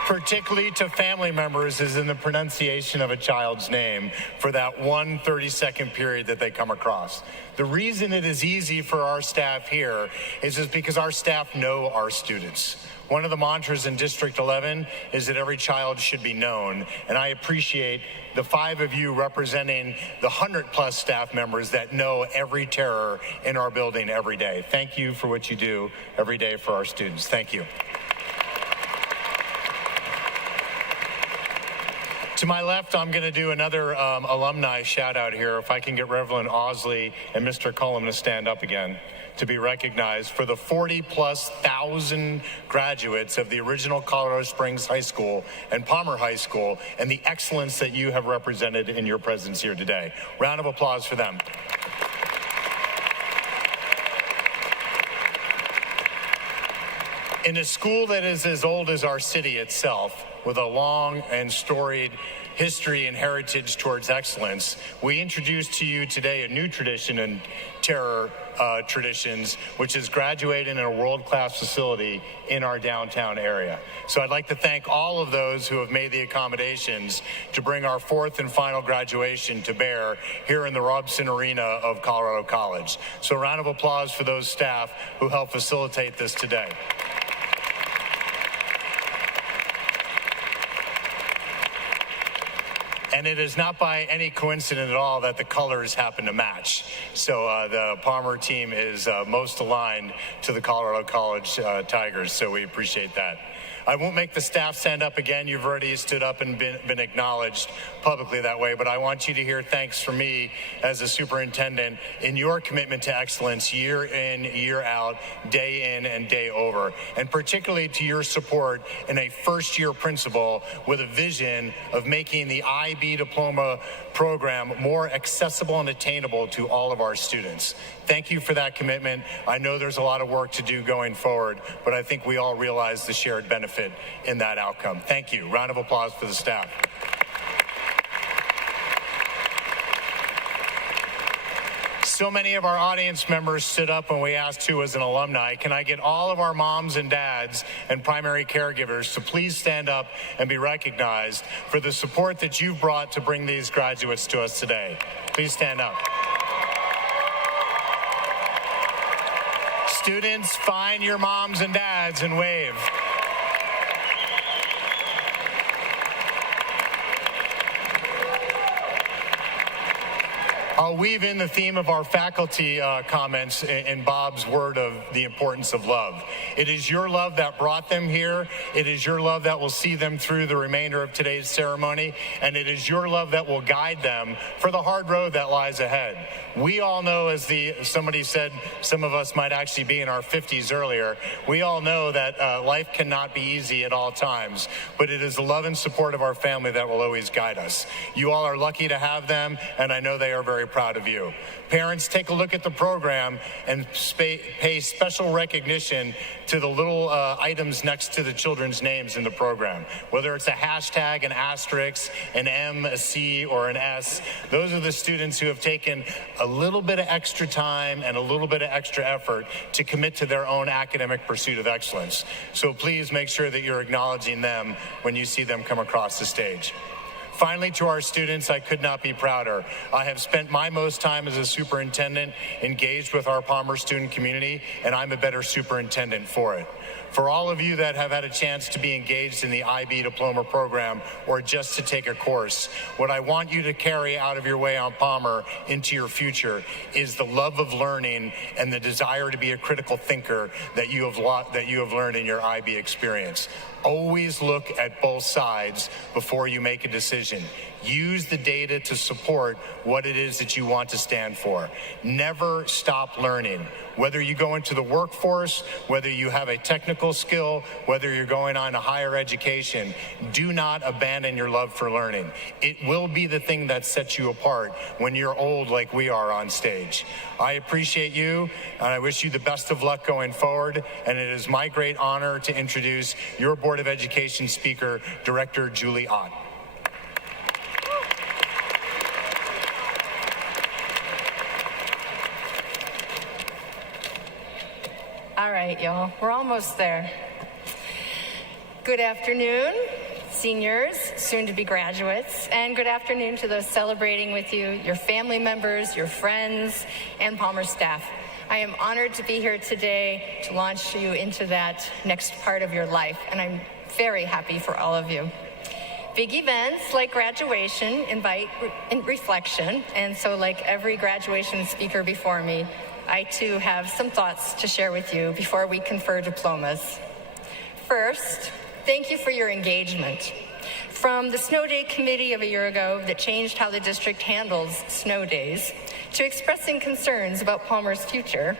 particularly to family members, is in the pronunciation of a child's name for that 1 30-second period that they come across. The reason it is easy for our staff here is because our staff know our students. One of the mantras in District 11 is that every child should be known, and I appreciate the 5 of you representing the 100+ staff members that know every terror in our building every day. Thank you for what you do every day for our students. Thank you. To my left, I'm going to do another alumni shout out here. If I can get Reverend Osley and Mr. Cullum to stand up again to be recognized for the 40,000+ graduates of the original Colorado Springs High School and Palmer High School and the excellence that you have represented in your presence here today. Round of applause for them. In a school that is as old as our city itself, with a long and storied history and heritage towards excellence, we introduce to you today a new tradition in terror traditions, which is graduating in a world-class facility in our downtown area. So I'd like to thank all of those who have made the accommodations to bring our 4th and final graduation to bear here in the Robson Arena of Colorado College. So a round of applause for those staff who helped facilitate this today. And it is not by any coincidence at all that the colors happen to match. So the Palmer team is most aligned to the Colorado College Tigers, so we appreciate that. I won't make the staff stand up again. You've already stood up and been acknowledged publicly that way, but I want you to hear thanks from me as a superintendent in your commitment to excellence year in, year out, day in and day over, and particularly to your support in a first-year principal with a vision of making the IB diploma program more accessible and attainable to all of our students. Thank you for that commitment. I know there's a lot of work to do going forward, but I think we all realize the shared benefit in that outcome. Thank you. Round of applause for the staff. So many of our audience members stood up when we asked who was an alumni. Can I get all of our moms and dads and primary caregivers to please stand up and be recognized for the support that you've brought to bring these graduates to us today? Please stand up. Students, find your moms and dads and wave. I'll weave in the theme of our faculty comments in Bob's word of the importance of love. It is your love that brought them here. It is your love that will see them through the remainder of today's ceremony. And it is your love that will guide them for the hard road that lies ahead. We all know, as somebody said, some of us might actually be in our 50s earlier, we all know that life cannot be easy at all times. But it is the love and support of our family that will always guide us. You all are lucky to have them, and I know they are very proud of you. Parents, take a look at the program and pay special recognition to the little items next to the children's names in the program. Whether it's a hashtag, an asterisk, an M, a C, or an S, those are the students who have taken a little bit of extra time and a little bit of extra effort to commit to their own academic pursuit of excellence. So please make sure that you're acknowledging them when you see them come across the stage. Finally, to our students, I could not be prouder. I have spent my most time as a superintendent engaged with our Palmer student community, and I'm a better superintendent for it. For all of you that have had a chance to be engaged in the IB diploma program or just to take a course, what I want you to carry out of your way on Palmer into your future is the love of learning and the desire to be a critical thinker that you have learned in your IB experience. Always look at both sides before you make a decision. Use the data to support what it is that you want to stand for. Never stop learning. Whether you go into the workforce, whether you have a technical skill, whether you're going on to higher education, do not abandon your love for learning. It will be the thing that sets you apart when you're old like we are on stage. I appreciate you, and I wish you the best of luck going forward, and it is my great honor to introduce your Board of Education speaker, Director Julie Ott. All right, y'all, we're almost there. Good afternoon, seniors, soon-to-be graduates, and good afternoon to those celebrating with you, your family members, your friends, and Palmer staff. I am honored to be here today to launch you into that next part of your life, and I'm very happy for all of you. Big events like graduation invite reflection, and so like every graduation speaker before me, I too have some thoughts to share with you before we confer diplomas. First, thank you for your engagement. From the snow day committee of a year ago that changed how the district handles snow days, to expressing concerns about Palmer's future,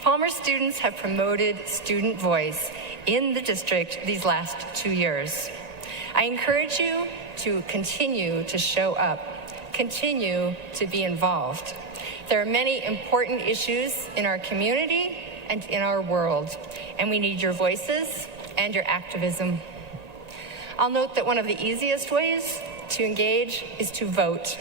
Palmer students have promoted student voice in the district these last 2 years. I encourage you to continue to show up, continue to be involved. There are many important issues in our community and in our world, and we need your voices and your activism. I'll note that one of the easiest ways to engage is to vote.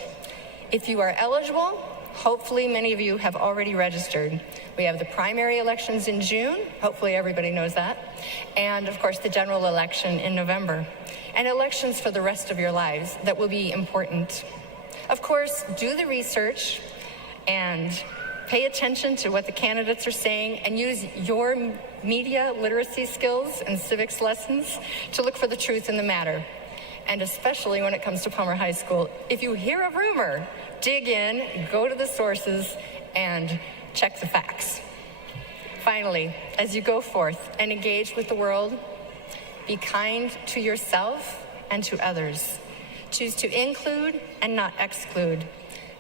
If you are eligible, hopefully many of you have already registered. We have the primary elections in June, hopefully everybody knows that, and of course the general election in November, and elections for the rest of your lives that will be important. Of course, do the research and pay attention to what the candidates are saying and use your media literacy skills and civics lessons to look for the truth in the matter. And especially when it comes to Palmer High School, if you hear a rumor, dig in, go to the sources, and check the facts. Finally, as you go forth and engage with the world, be kind to yourself and to others. Choose to include and not exclude.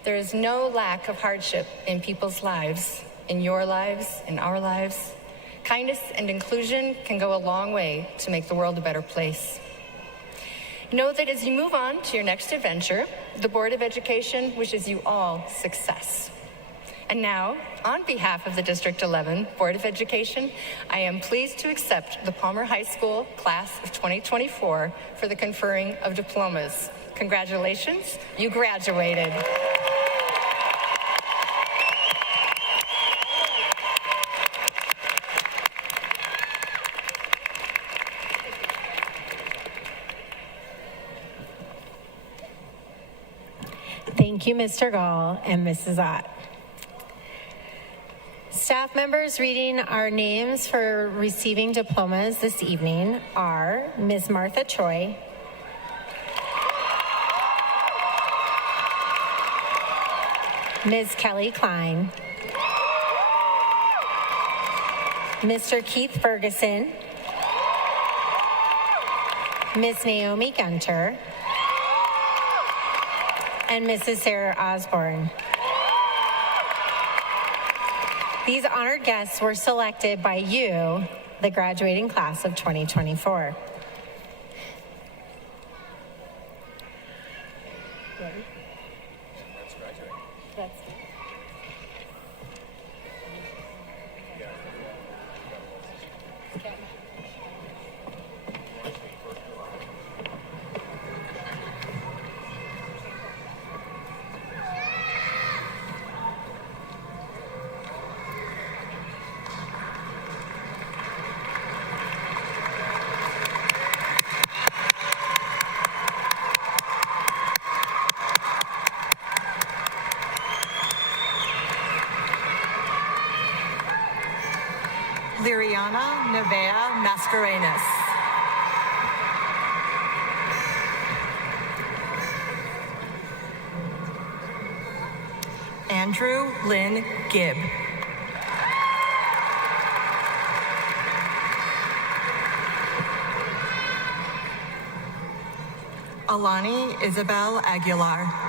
There is no lack of hardship in people's lives, in your lives, in our lives. Kindness and inclusion can go a long way to make the world a better place. Know that as you move on to your next adventure, the Board of Education wishes you all success. And now, on behalf of the District 11 Board of Education, I am pleased to accept the Palmer High School Class of 2024 for the conferring of diplomas. Congratulations, you graduated. Thank you, Mr. Gall and Mrs. Ott. Staff members reading our names for receiving diplomas this evening are Ms. Martha Choi, Ms. Kelly Klein, Mr. Keith Ferguson, Ms. Naomi Gunter, and Mrs. Sarah Osborne. These honored guests were selected by you, the graduating class of 2024. Ready? Let's graduate. That's Liriana Nevea Mascarenas. Andrew Lynn Gibb. Alani Isabel Aguilar.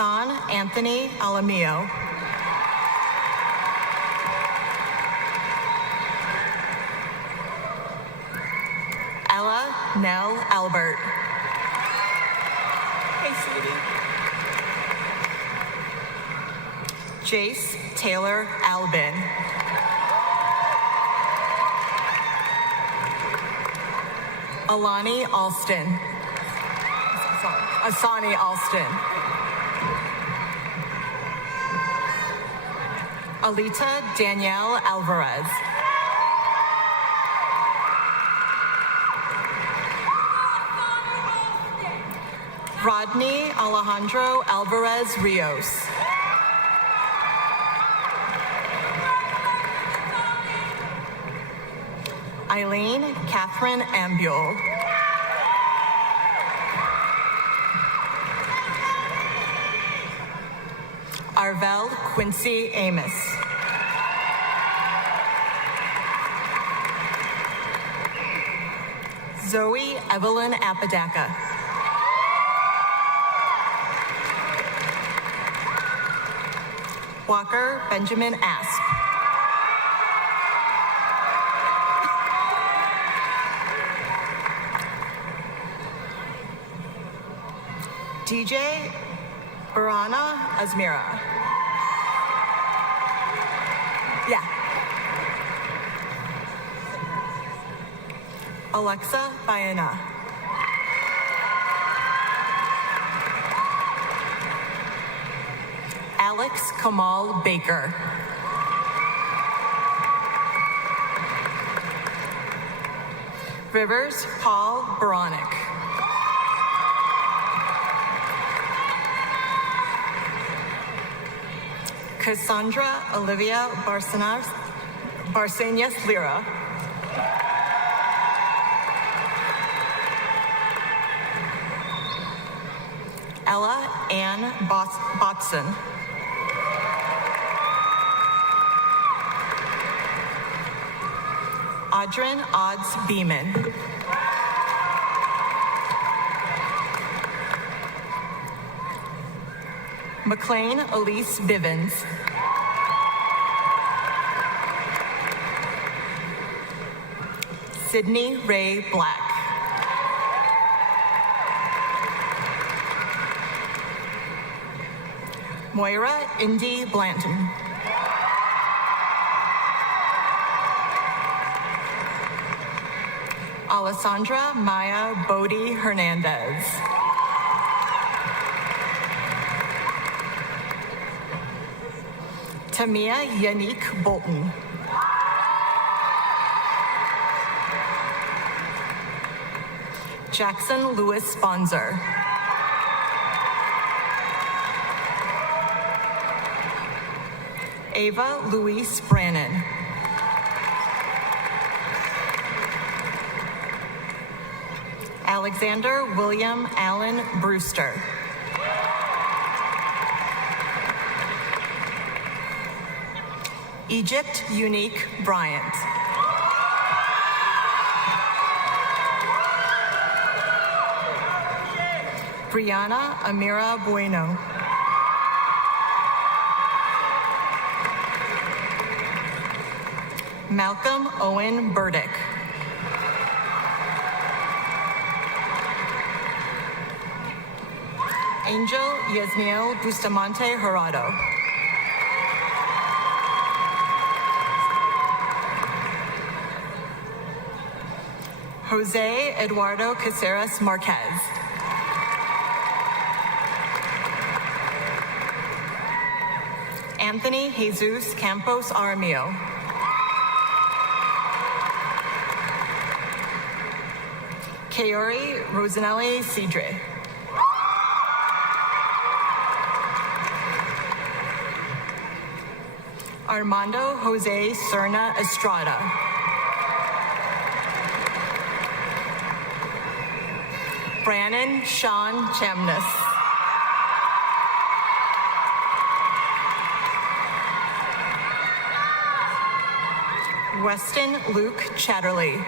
Sean Anthony Alamio. Ella Nell Albert. Hey, sweetie. Jace Taylor Albin. Alani Alston. Asani Alston. Alita Danielle Alvarez. Rodney Alejandro Alvarez Rios. Eileen Catherine Ambule. Arvel Quincy Amos. Zoe Evelyn Apodaca. Walker Benjamin Asp. DJ Barana Azmira. Yeah. Alexa Bayana. Alex Kamal Baker. Rivers Paul Baronic. Cassandra Olivia Barcenas Lira. Ella Ann Botson. Audrin Odds Beeman. McLean Elise Bivens. Sydney Ray Black. Moira Indy Blanton. Alessandra Maya Bodie Hernandez. Tamia Yannick Bolton. Jackson Lewis Sponser. Ava Louise Brannon. Alexander William Allen Brewster. Egypt Unique Bryant. Brianna Amira Bueno. Malcolm Owen Burdick. Angel Yasniel Bustamante Jurado. Jose Eduardo Caceres Marquez. Anthony Jesus Campos Aramillo. Kaori Rosanelli Cedre. Armando Jose Serna Estrada. Brannon Sean Chamness. Weston Luke Chatterley.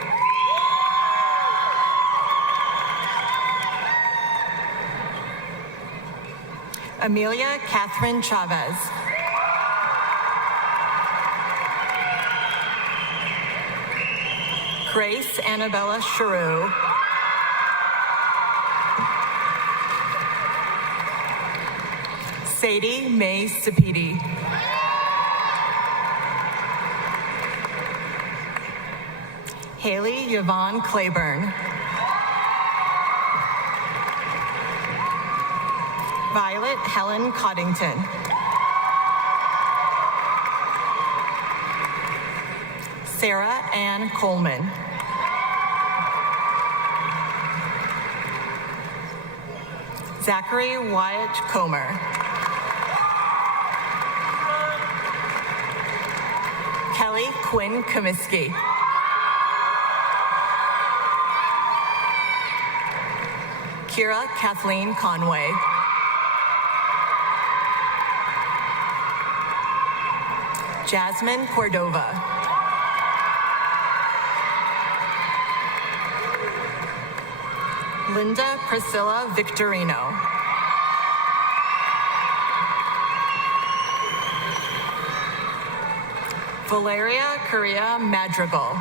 Amelia Catherine Chavez. Grace Annabella Charoux. Sadie May Sapiti. Haley Yvonne Claiborne. Violet Helen Coddington. Sarah Ann Coleman. Zachary Wyatt Comer. Kelly Quinn Comiskey. Kira Kathleen Conway. Jasmine Cordova. Linda Priscilla Victorino. Valeria Correa Madrigal.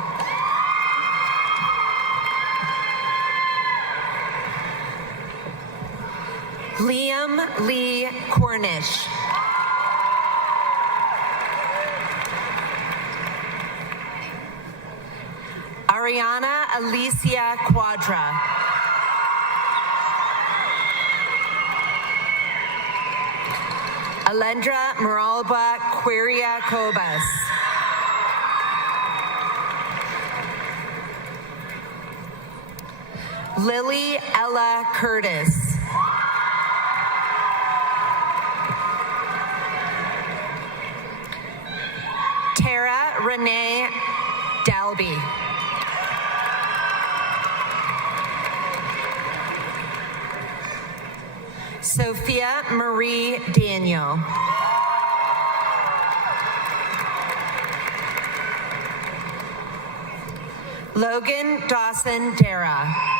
Liam Lee Cornish. Ariana Alicia Quadra. Alendra Moralba Quiria Cobas. Lily Ella Curtis. Tara Renee Dalby. Sophia Marie Daniel. Logan Dawson Dara.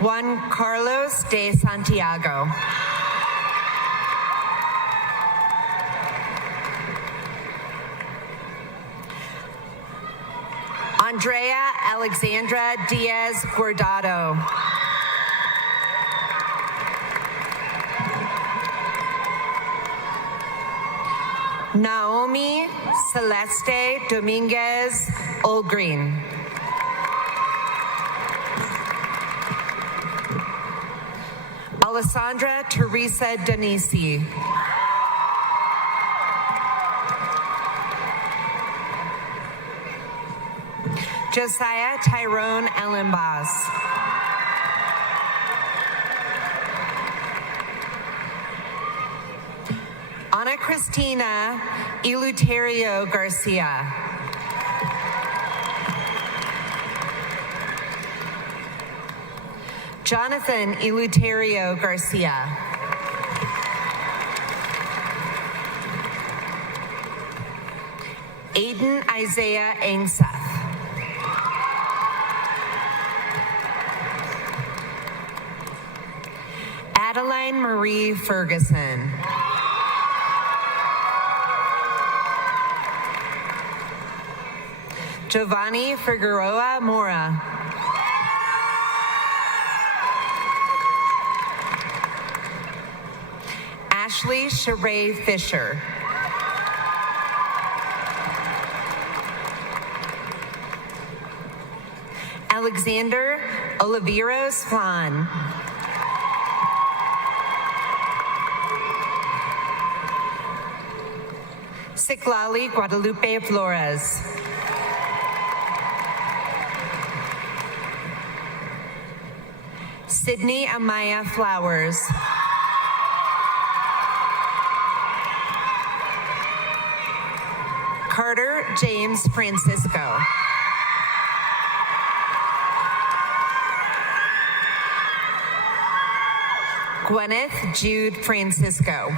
Juan Carlos de Santiago. Andrea Alexandra Diaz Guardado. Naomi Celeste Dominguez Olgreen. Alessandra Teresa Danisi. Josiah Tyrone Ellenbos. Ana Cristina Eleuterio Garcia. Jonathan Eleuterio Garcia. Aiden Isaiah Ainseth. Adeline Marie Ferguson. Giovanni Figueroa Mora. Ashley Sheree Fisher. Alexander Oliveros Flan. Ciclali Guadalupe Flores. Sydney Amaya Flowers. Carter James Francisco. Gwyneth Jude Francisco.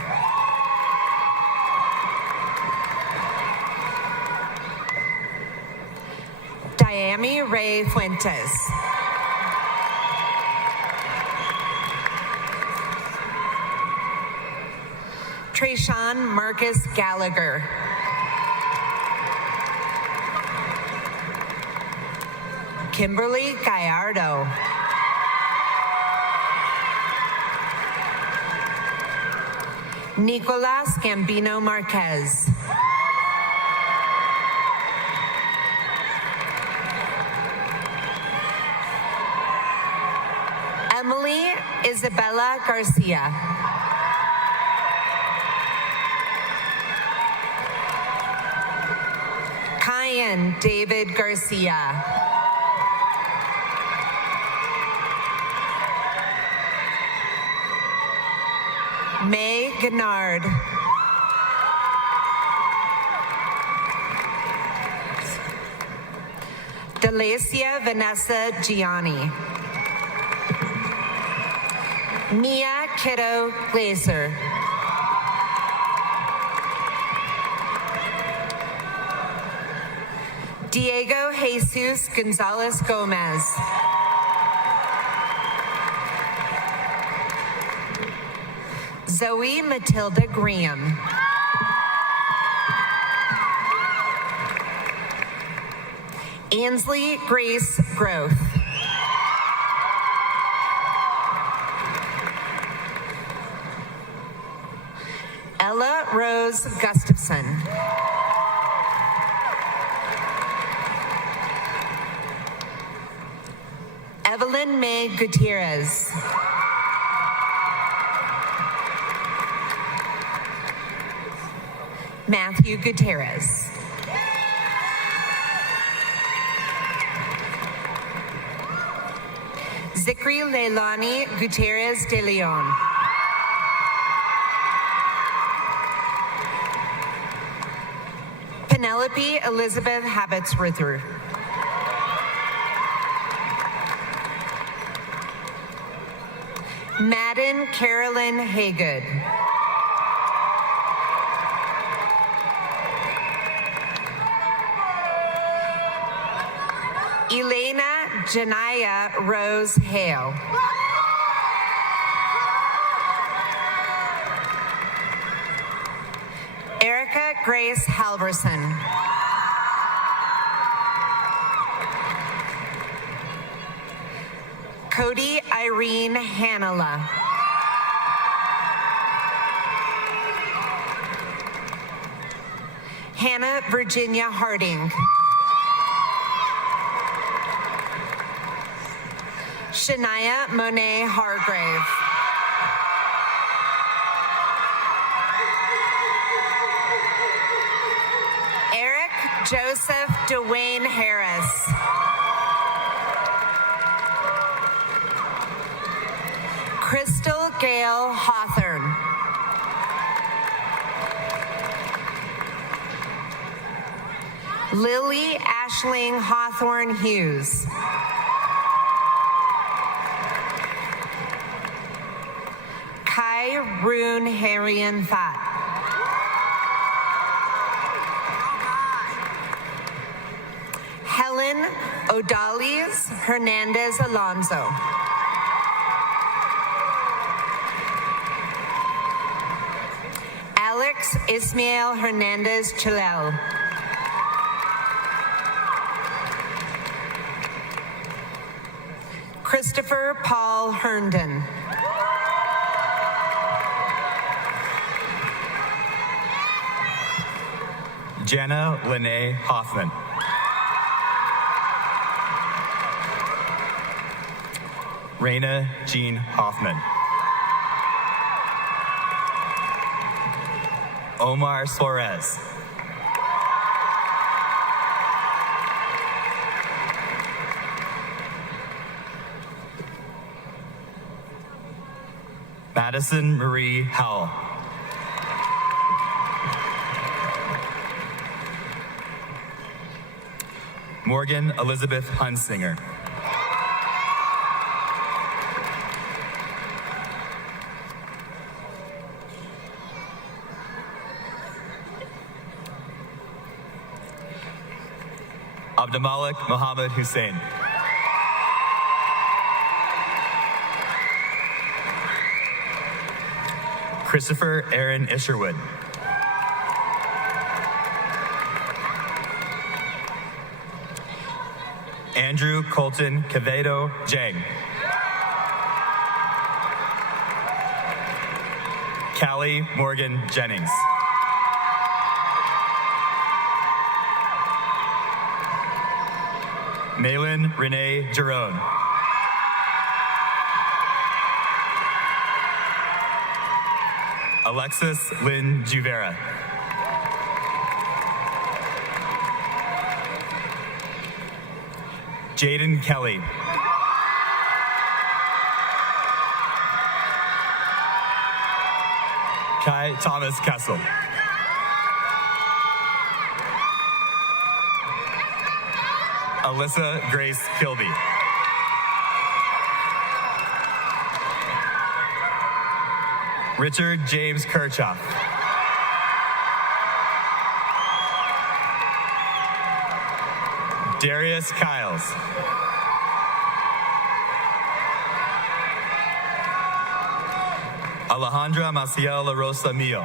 Diami Ray Fuentes. Trayshawn Marcus Gallagher. Kimberly Gallardo. Nicolas Gambino Marquez. Emily Isabella Garcia. Kyan David Garcia. May Gennard. Delacia Vanessa Gianni. Mia Kiddo Glazer. Diego Jesus Gonzalez Gomez. Zoe Matilda Graham. Ansley Grace Groth. Ella Rose Gustafson. Evelyn May Gutierrez. Matthew Gutierrez. Zikri Leilani Gutierrez de Leon. Penelope Elizabeth Habitsrither. Madden Carolyn Haygood. Elena Janaya Rose Hale. Erica Grace Halverson. Cody Irene Hanala. Hannah Virginia Harding. Shania Monet Hargrave. Eric Joseph Dwayne Harris. Crystal Gail Hawthorne. Lily Ashling Hawthorne Hughes. Kai Rune Harian Fat. Helen Odales Hernandez Alonso. Alex Ismael Hernandez Chilel. Christopher Paul Herndon. Jana Lene Hoffman. Raina Jean Hoffman. Omar Suarez. Madison Marie Howell. Morgan Elizabeth Hunsinger. Abdulmalik Mohammed Hussein. Christopher Aaron Isherwood. Andrew Colton Quevedo Jang. Callie Morgan Jennings. Malin Renee Jerome. Alexis Lynn Juvera. Jaden Kelly. Kai Thomas Kessel. Alyssa Grace Kilby. Richard James Kirchhoff. Darius Kiles. Alejandra Maciel La Rosa Mio.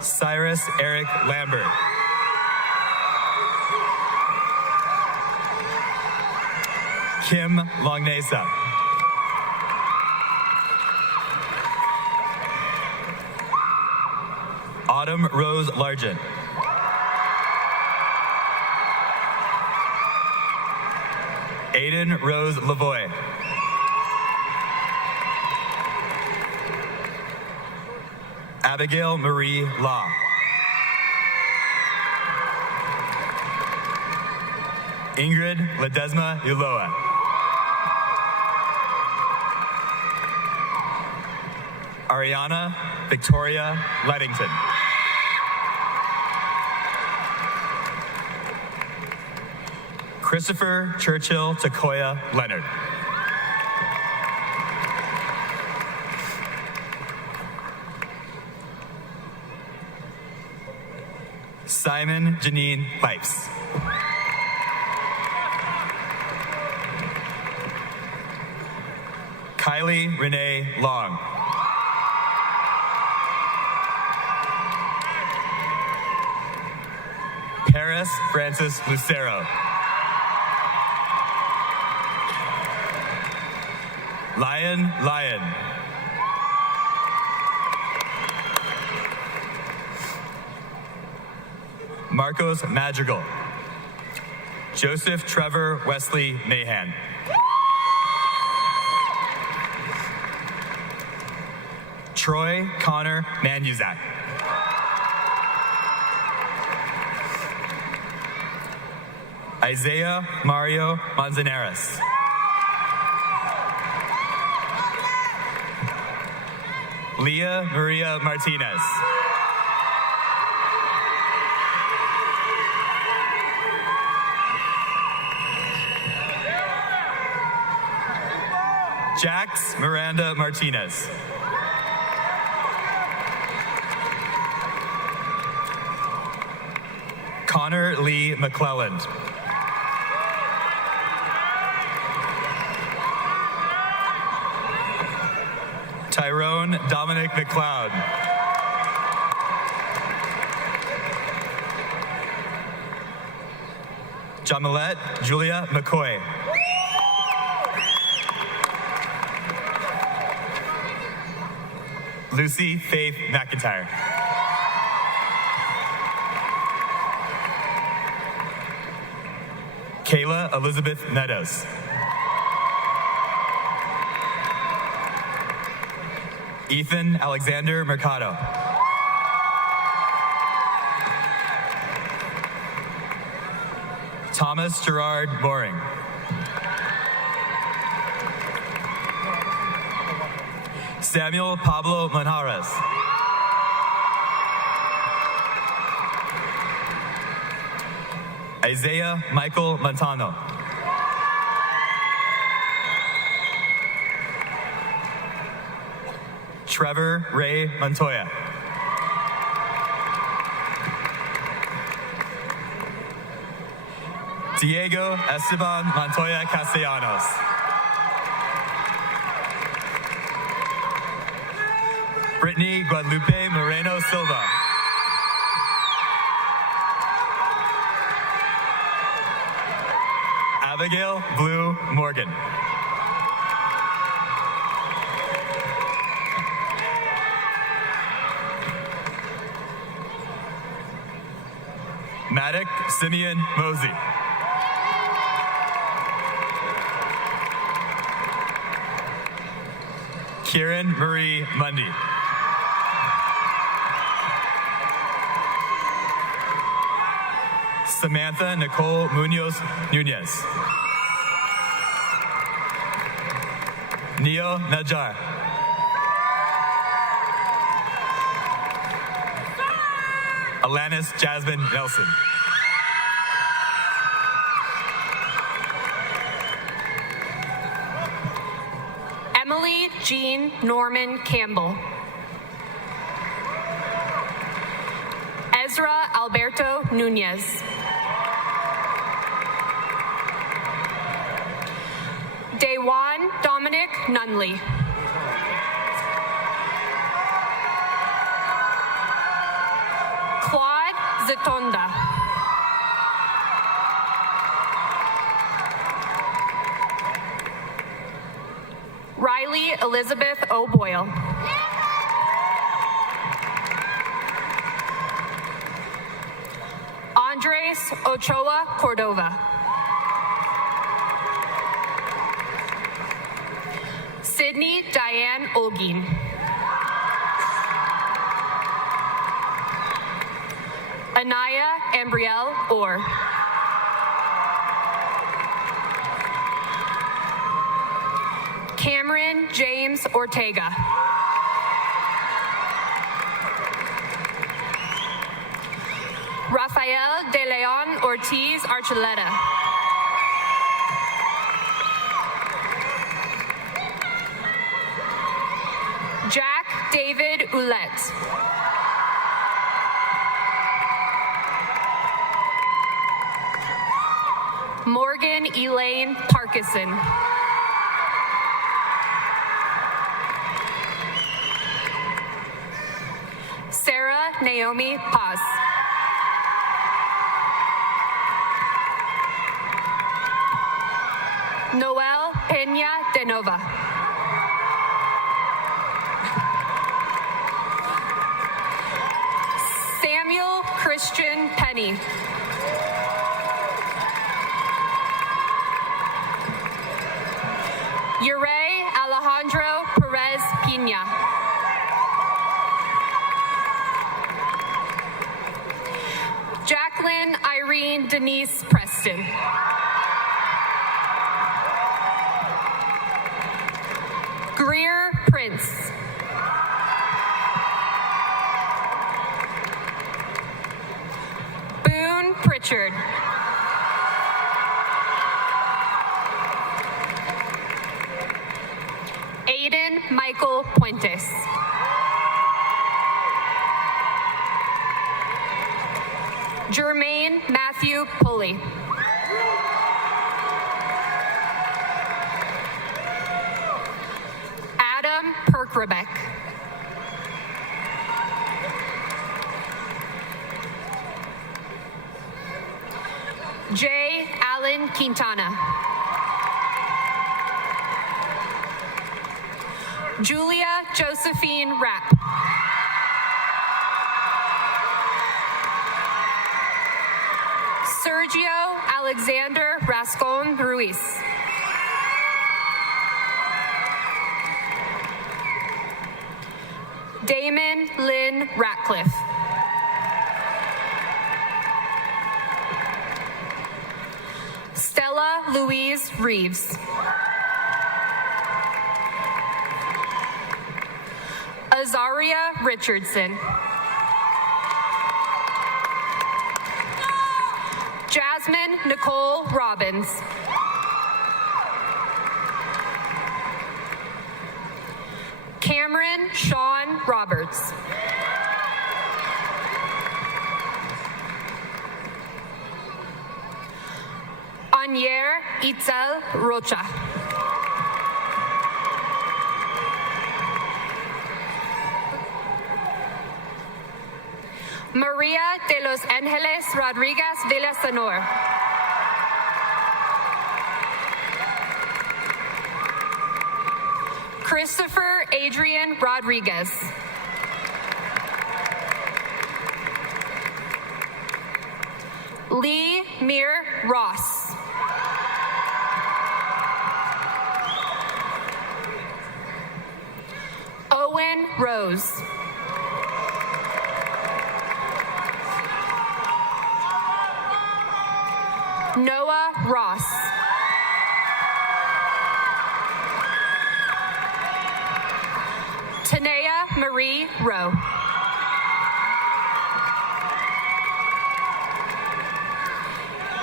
Cyrus Eric Lambert. Kim Longnesa. Autumn Rose Largent. Aiden Rose Lavoie. Abigail Marie Law. Ingrid Ledesma Uloa. Ariana Victoria Leddington. Christopher Churchill Takoya Leonard. Simon Janine Pipes. Kylie Renee Long. Paris Francis Lucero. Lion. Marcos Madrigal. Joseph Trevor Wesley Mahan. Troy Connor Manuzak. Isaiah Mario Manzanares. Leah Maria Martinez. Jax Miranda Martinez. Connor Lee McClelland. Tyrone Dominic McLeod. Jamalette Julia McCoy. Lucy Faith McIntyre. Kayla Elizabeth Meadows. Ethan Alexander Mercado. Thomas Gerard Boring. Samuel Pablo Manjarres. Isaiah Michael Montano. Trevor Ray Montoya. Diego Esteban Montoya Castellanos. Brittany Guadalupe Moreno Silva. Abigail Blue Morgan. Maddox Simeon Mosey. Kieran Marie Mundy. Samantha Nicole Munoz Nunez. Neo Najar. Alanis Jasmine Nelson. Emily Jean Norman Campbell. Ezra Alberto Nunez. Daywan Dominic Nunley. Claude Zitonda. Riley Elizabeth O'Boyle. Andres Ochoa Cordova. Sydney Diane Olgin. Anaya Ambrielle Orr. Cameron James Ortega. Rafael De Leon Ortiz Archuleta. Jack David Ouellette. Morgan Elaine Parkinson. Sarah Naomi Paz. Noel Peña de Nova. Samuel Christian Penny. Ure Alejandro Perez Pina. Irene Denise Preston. Greer Prince. Boone Pritchard. Aiden Michael Puentes. Jermaine Matthew Pulley. Adam Perkrebeck. J. Allen Quintana. Julia Josephine Rapp. Sergio Alexander Rascon Ruiz. Damon Lynn Ratcliffe. Stella Louise Reeves. Azaria Richardson. Jasmine Nicole Robbins. Cameron Sean Roberts. Anier Itzel Rocha. Maria de los Angeles Rodriguez Villasenor. Christopher Adrian Rodriguez. Lee Mir Ross. Owen Rose. Noah Ross. Tanea Marie Rowe.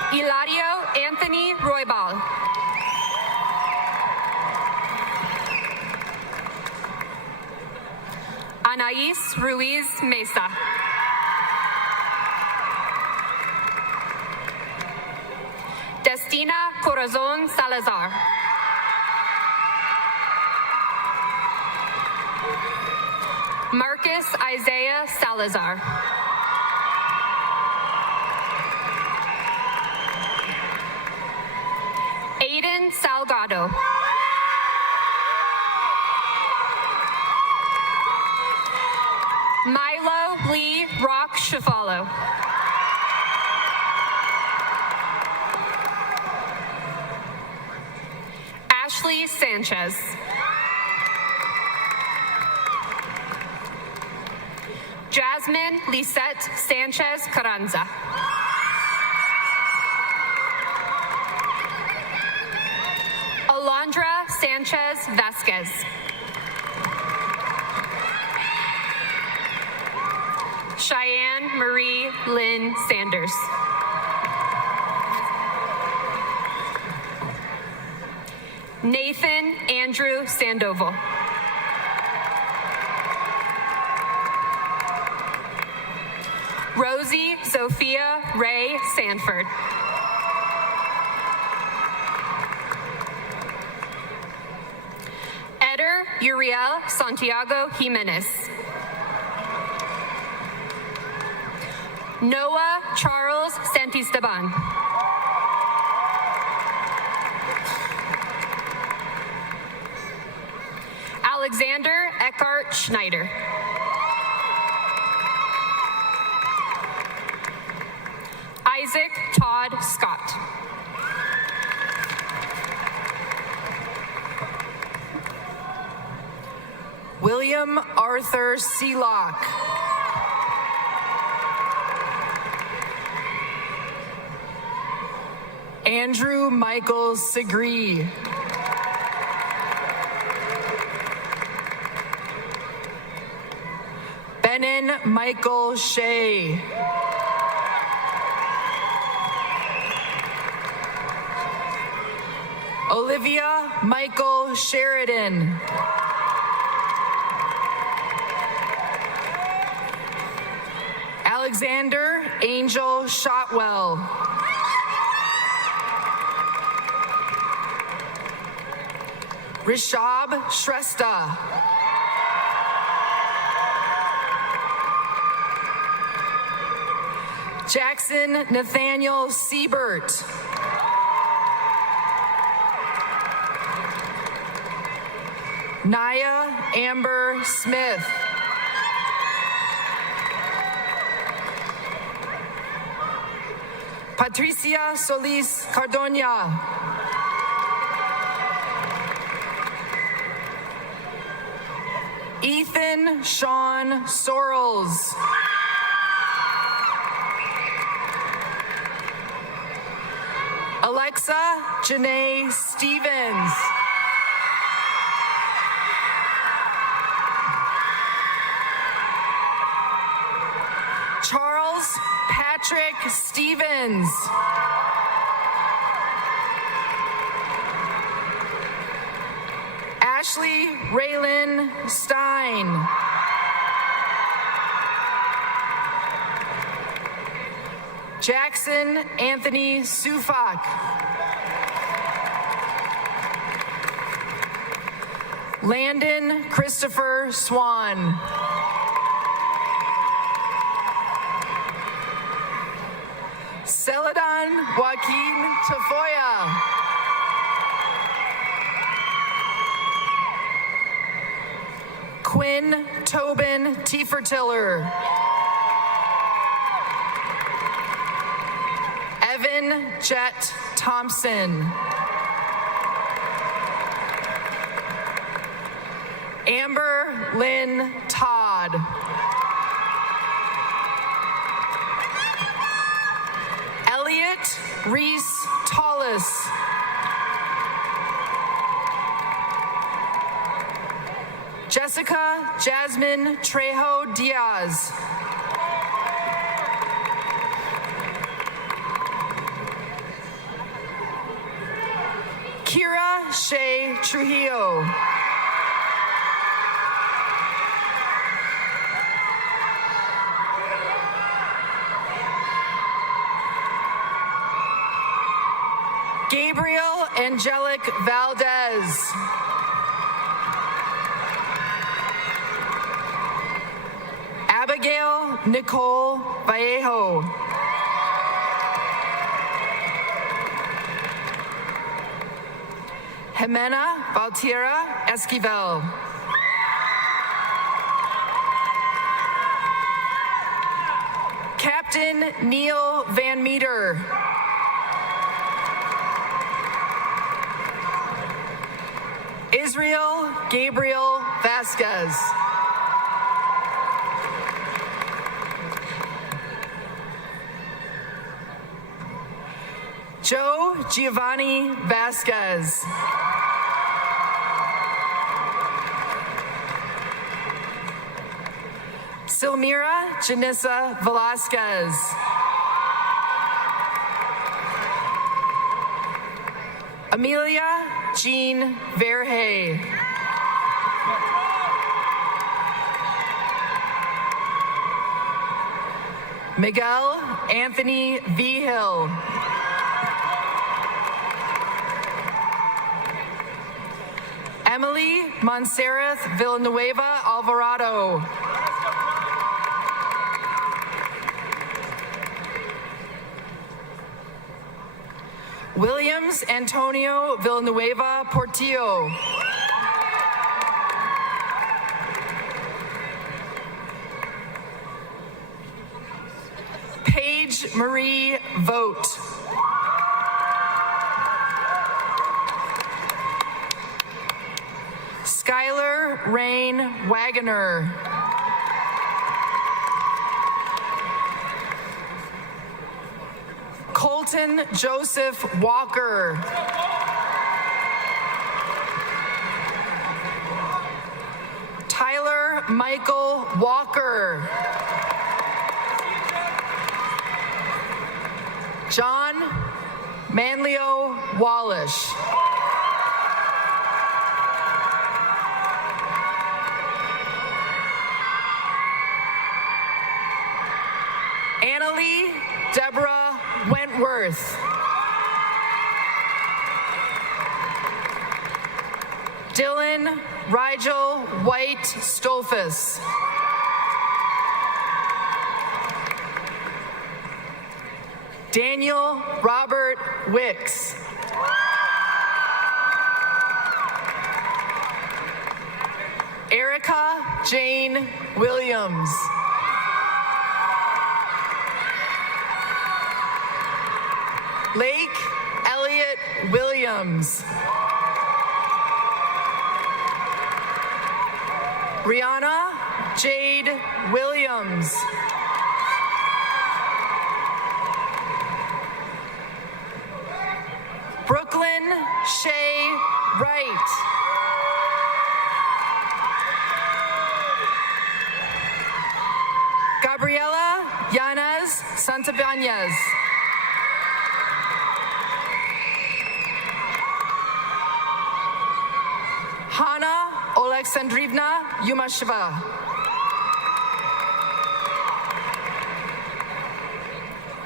Eladio Anthony Roybal. Anais Ruiz Mesa. Destina Corazon Salazar. Marcus Isaiah Salazar. Aiden Salgado. Milo Lee Rock Shafalo. Ashley Sanchez. Jasmine Lisette Sanchez Carranza. Alondra Sanchez Vasquez. Cheyenne Marie Lynn Sanders. Nathan Andrew Sandoval. Rosie Sophia Ray Sanford. Eder Uriel Santiago Jimenez. Noah Charles Santisteban. Alexander Eckhart Schneider. Isaac Todd Scott. William Arthur Seelock. Andrew Michael Segree. Benin Michael Shea. Olivia Michael Sheridan. Alexander Angel Shotwell. Rishab Shrestha. Jackson Nathaniel Siebert. Naya Amber Smith. Patricia Solis Cardonia. Ethan Sean Sorrells. Alexa Janae Stevens. Charles Patrick Stevens. Ashley Raylyn Stein. Jackson Anthony Sufak. Landon Christopher Swan. Celadon Joaquin Tafoya. Quinn Tobin Tiefertiller. Evan Jet Thompson. Amber Lynn Todd. Elliot Reese Tollis. Jessica Jasmine Trejo Diaz. Kira Shea Trujillo. Gabriel Angelic Valdez. Abigail Nicole Vallejo. Jimena Valtierra Esquivel. Captain Neil Van Meter. Israel Gabriel Vasquez. Joe Giovanni Vasquez. Silmira Janissa Velasquez. Amelia Jean Verhey. Miguel Anthony Vigil. Emily Montserrat Villanueva Alvarado. Williams Antonio Villanueva Portillo. Paige Marie Vogt. Skylar Rain Wagoner. Colton Robson Joseph Walker. Tyler Michael Walker. John Manlio Wallish. Annalie Deborah Wentworth. Dylan Rigel White Stolfus. Daniel Robert Wicks. Erica Jane Williams. Lake Elliott Williams. Rihanna Jade Williams. Brooklyn Shay Wright. Gabriela Yanez Santabanez. Hanna Oleksandrivna Yumasheva.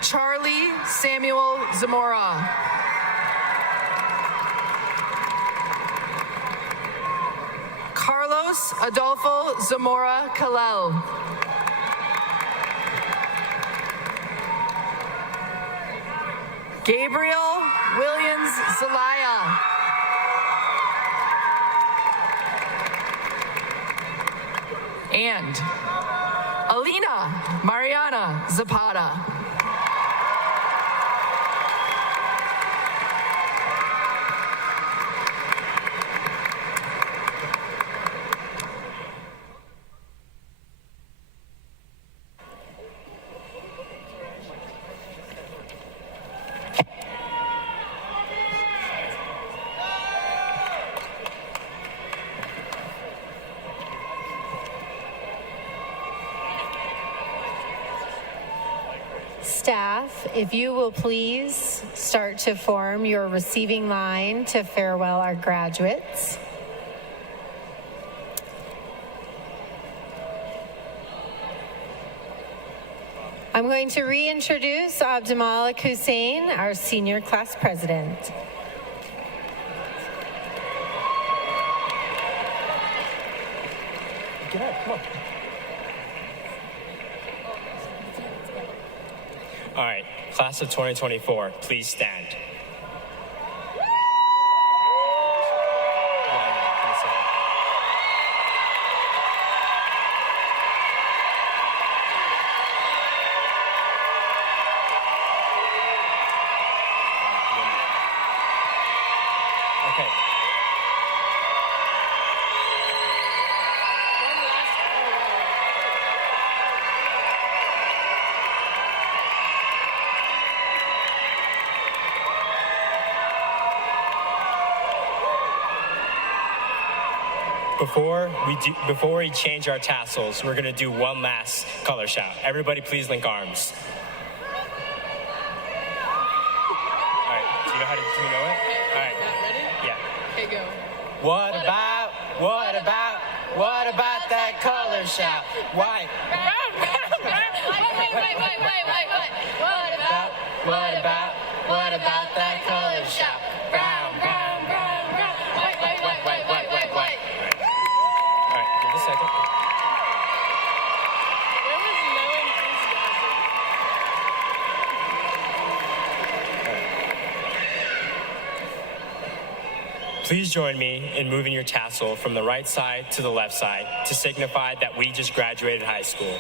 Charlie Samuel Zamora. Carlos Adolfo Zamora Kalel. Gabriel Williams Zelaya. And Alina Mariana Zapata. Staff, if you will please start to form your receiving line to farewell our graduates. I'm going to reintroduce Abdulmalik Hussein, our senior class president. Get out, come on. All right, class of 2024, please stand. Okay. Before we change our tassels, we're gonna do one last color shout. Everybody please link arms. All right, do you know it? All right. Ready? Yeah. Okay, go. What about that color shout? Why? Wait. What about that color shout? Brown. Wait. All right, give it a second. There was no enthusiasm. Please join me in moving your tassel from the right side to the left side to signify that we just graduated high school.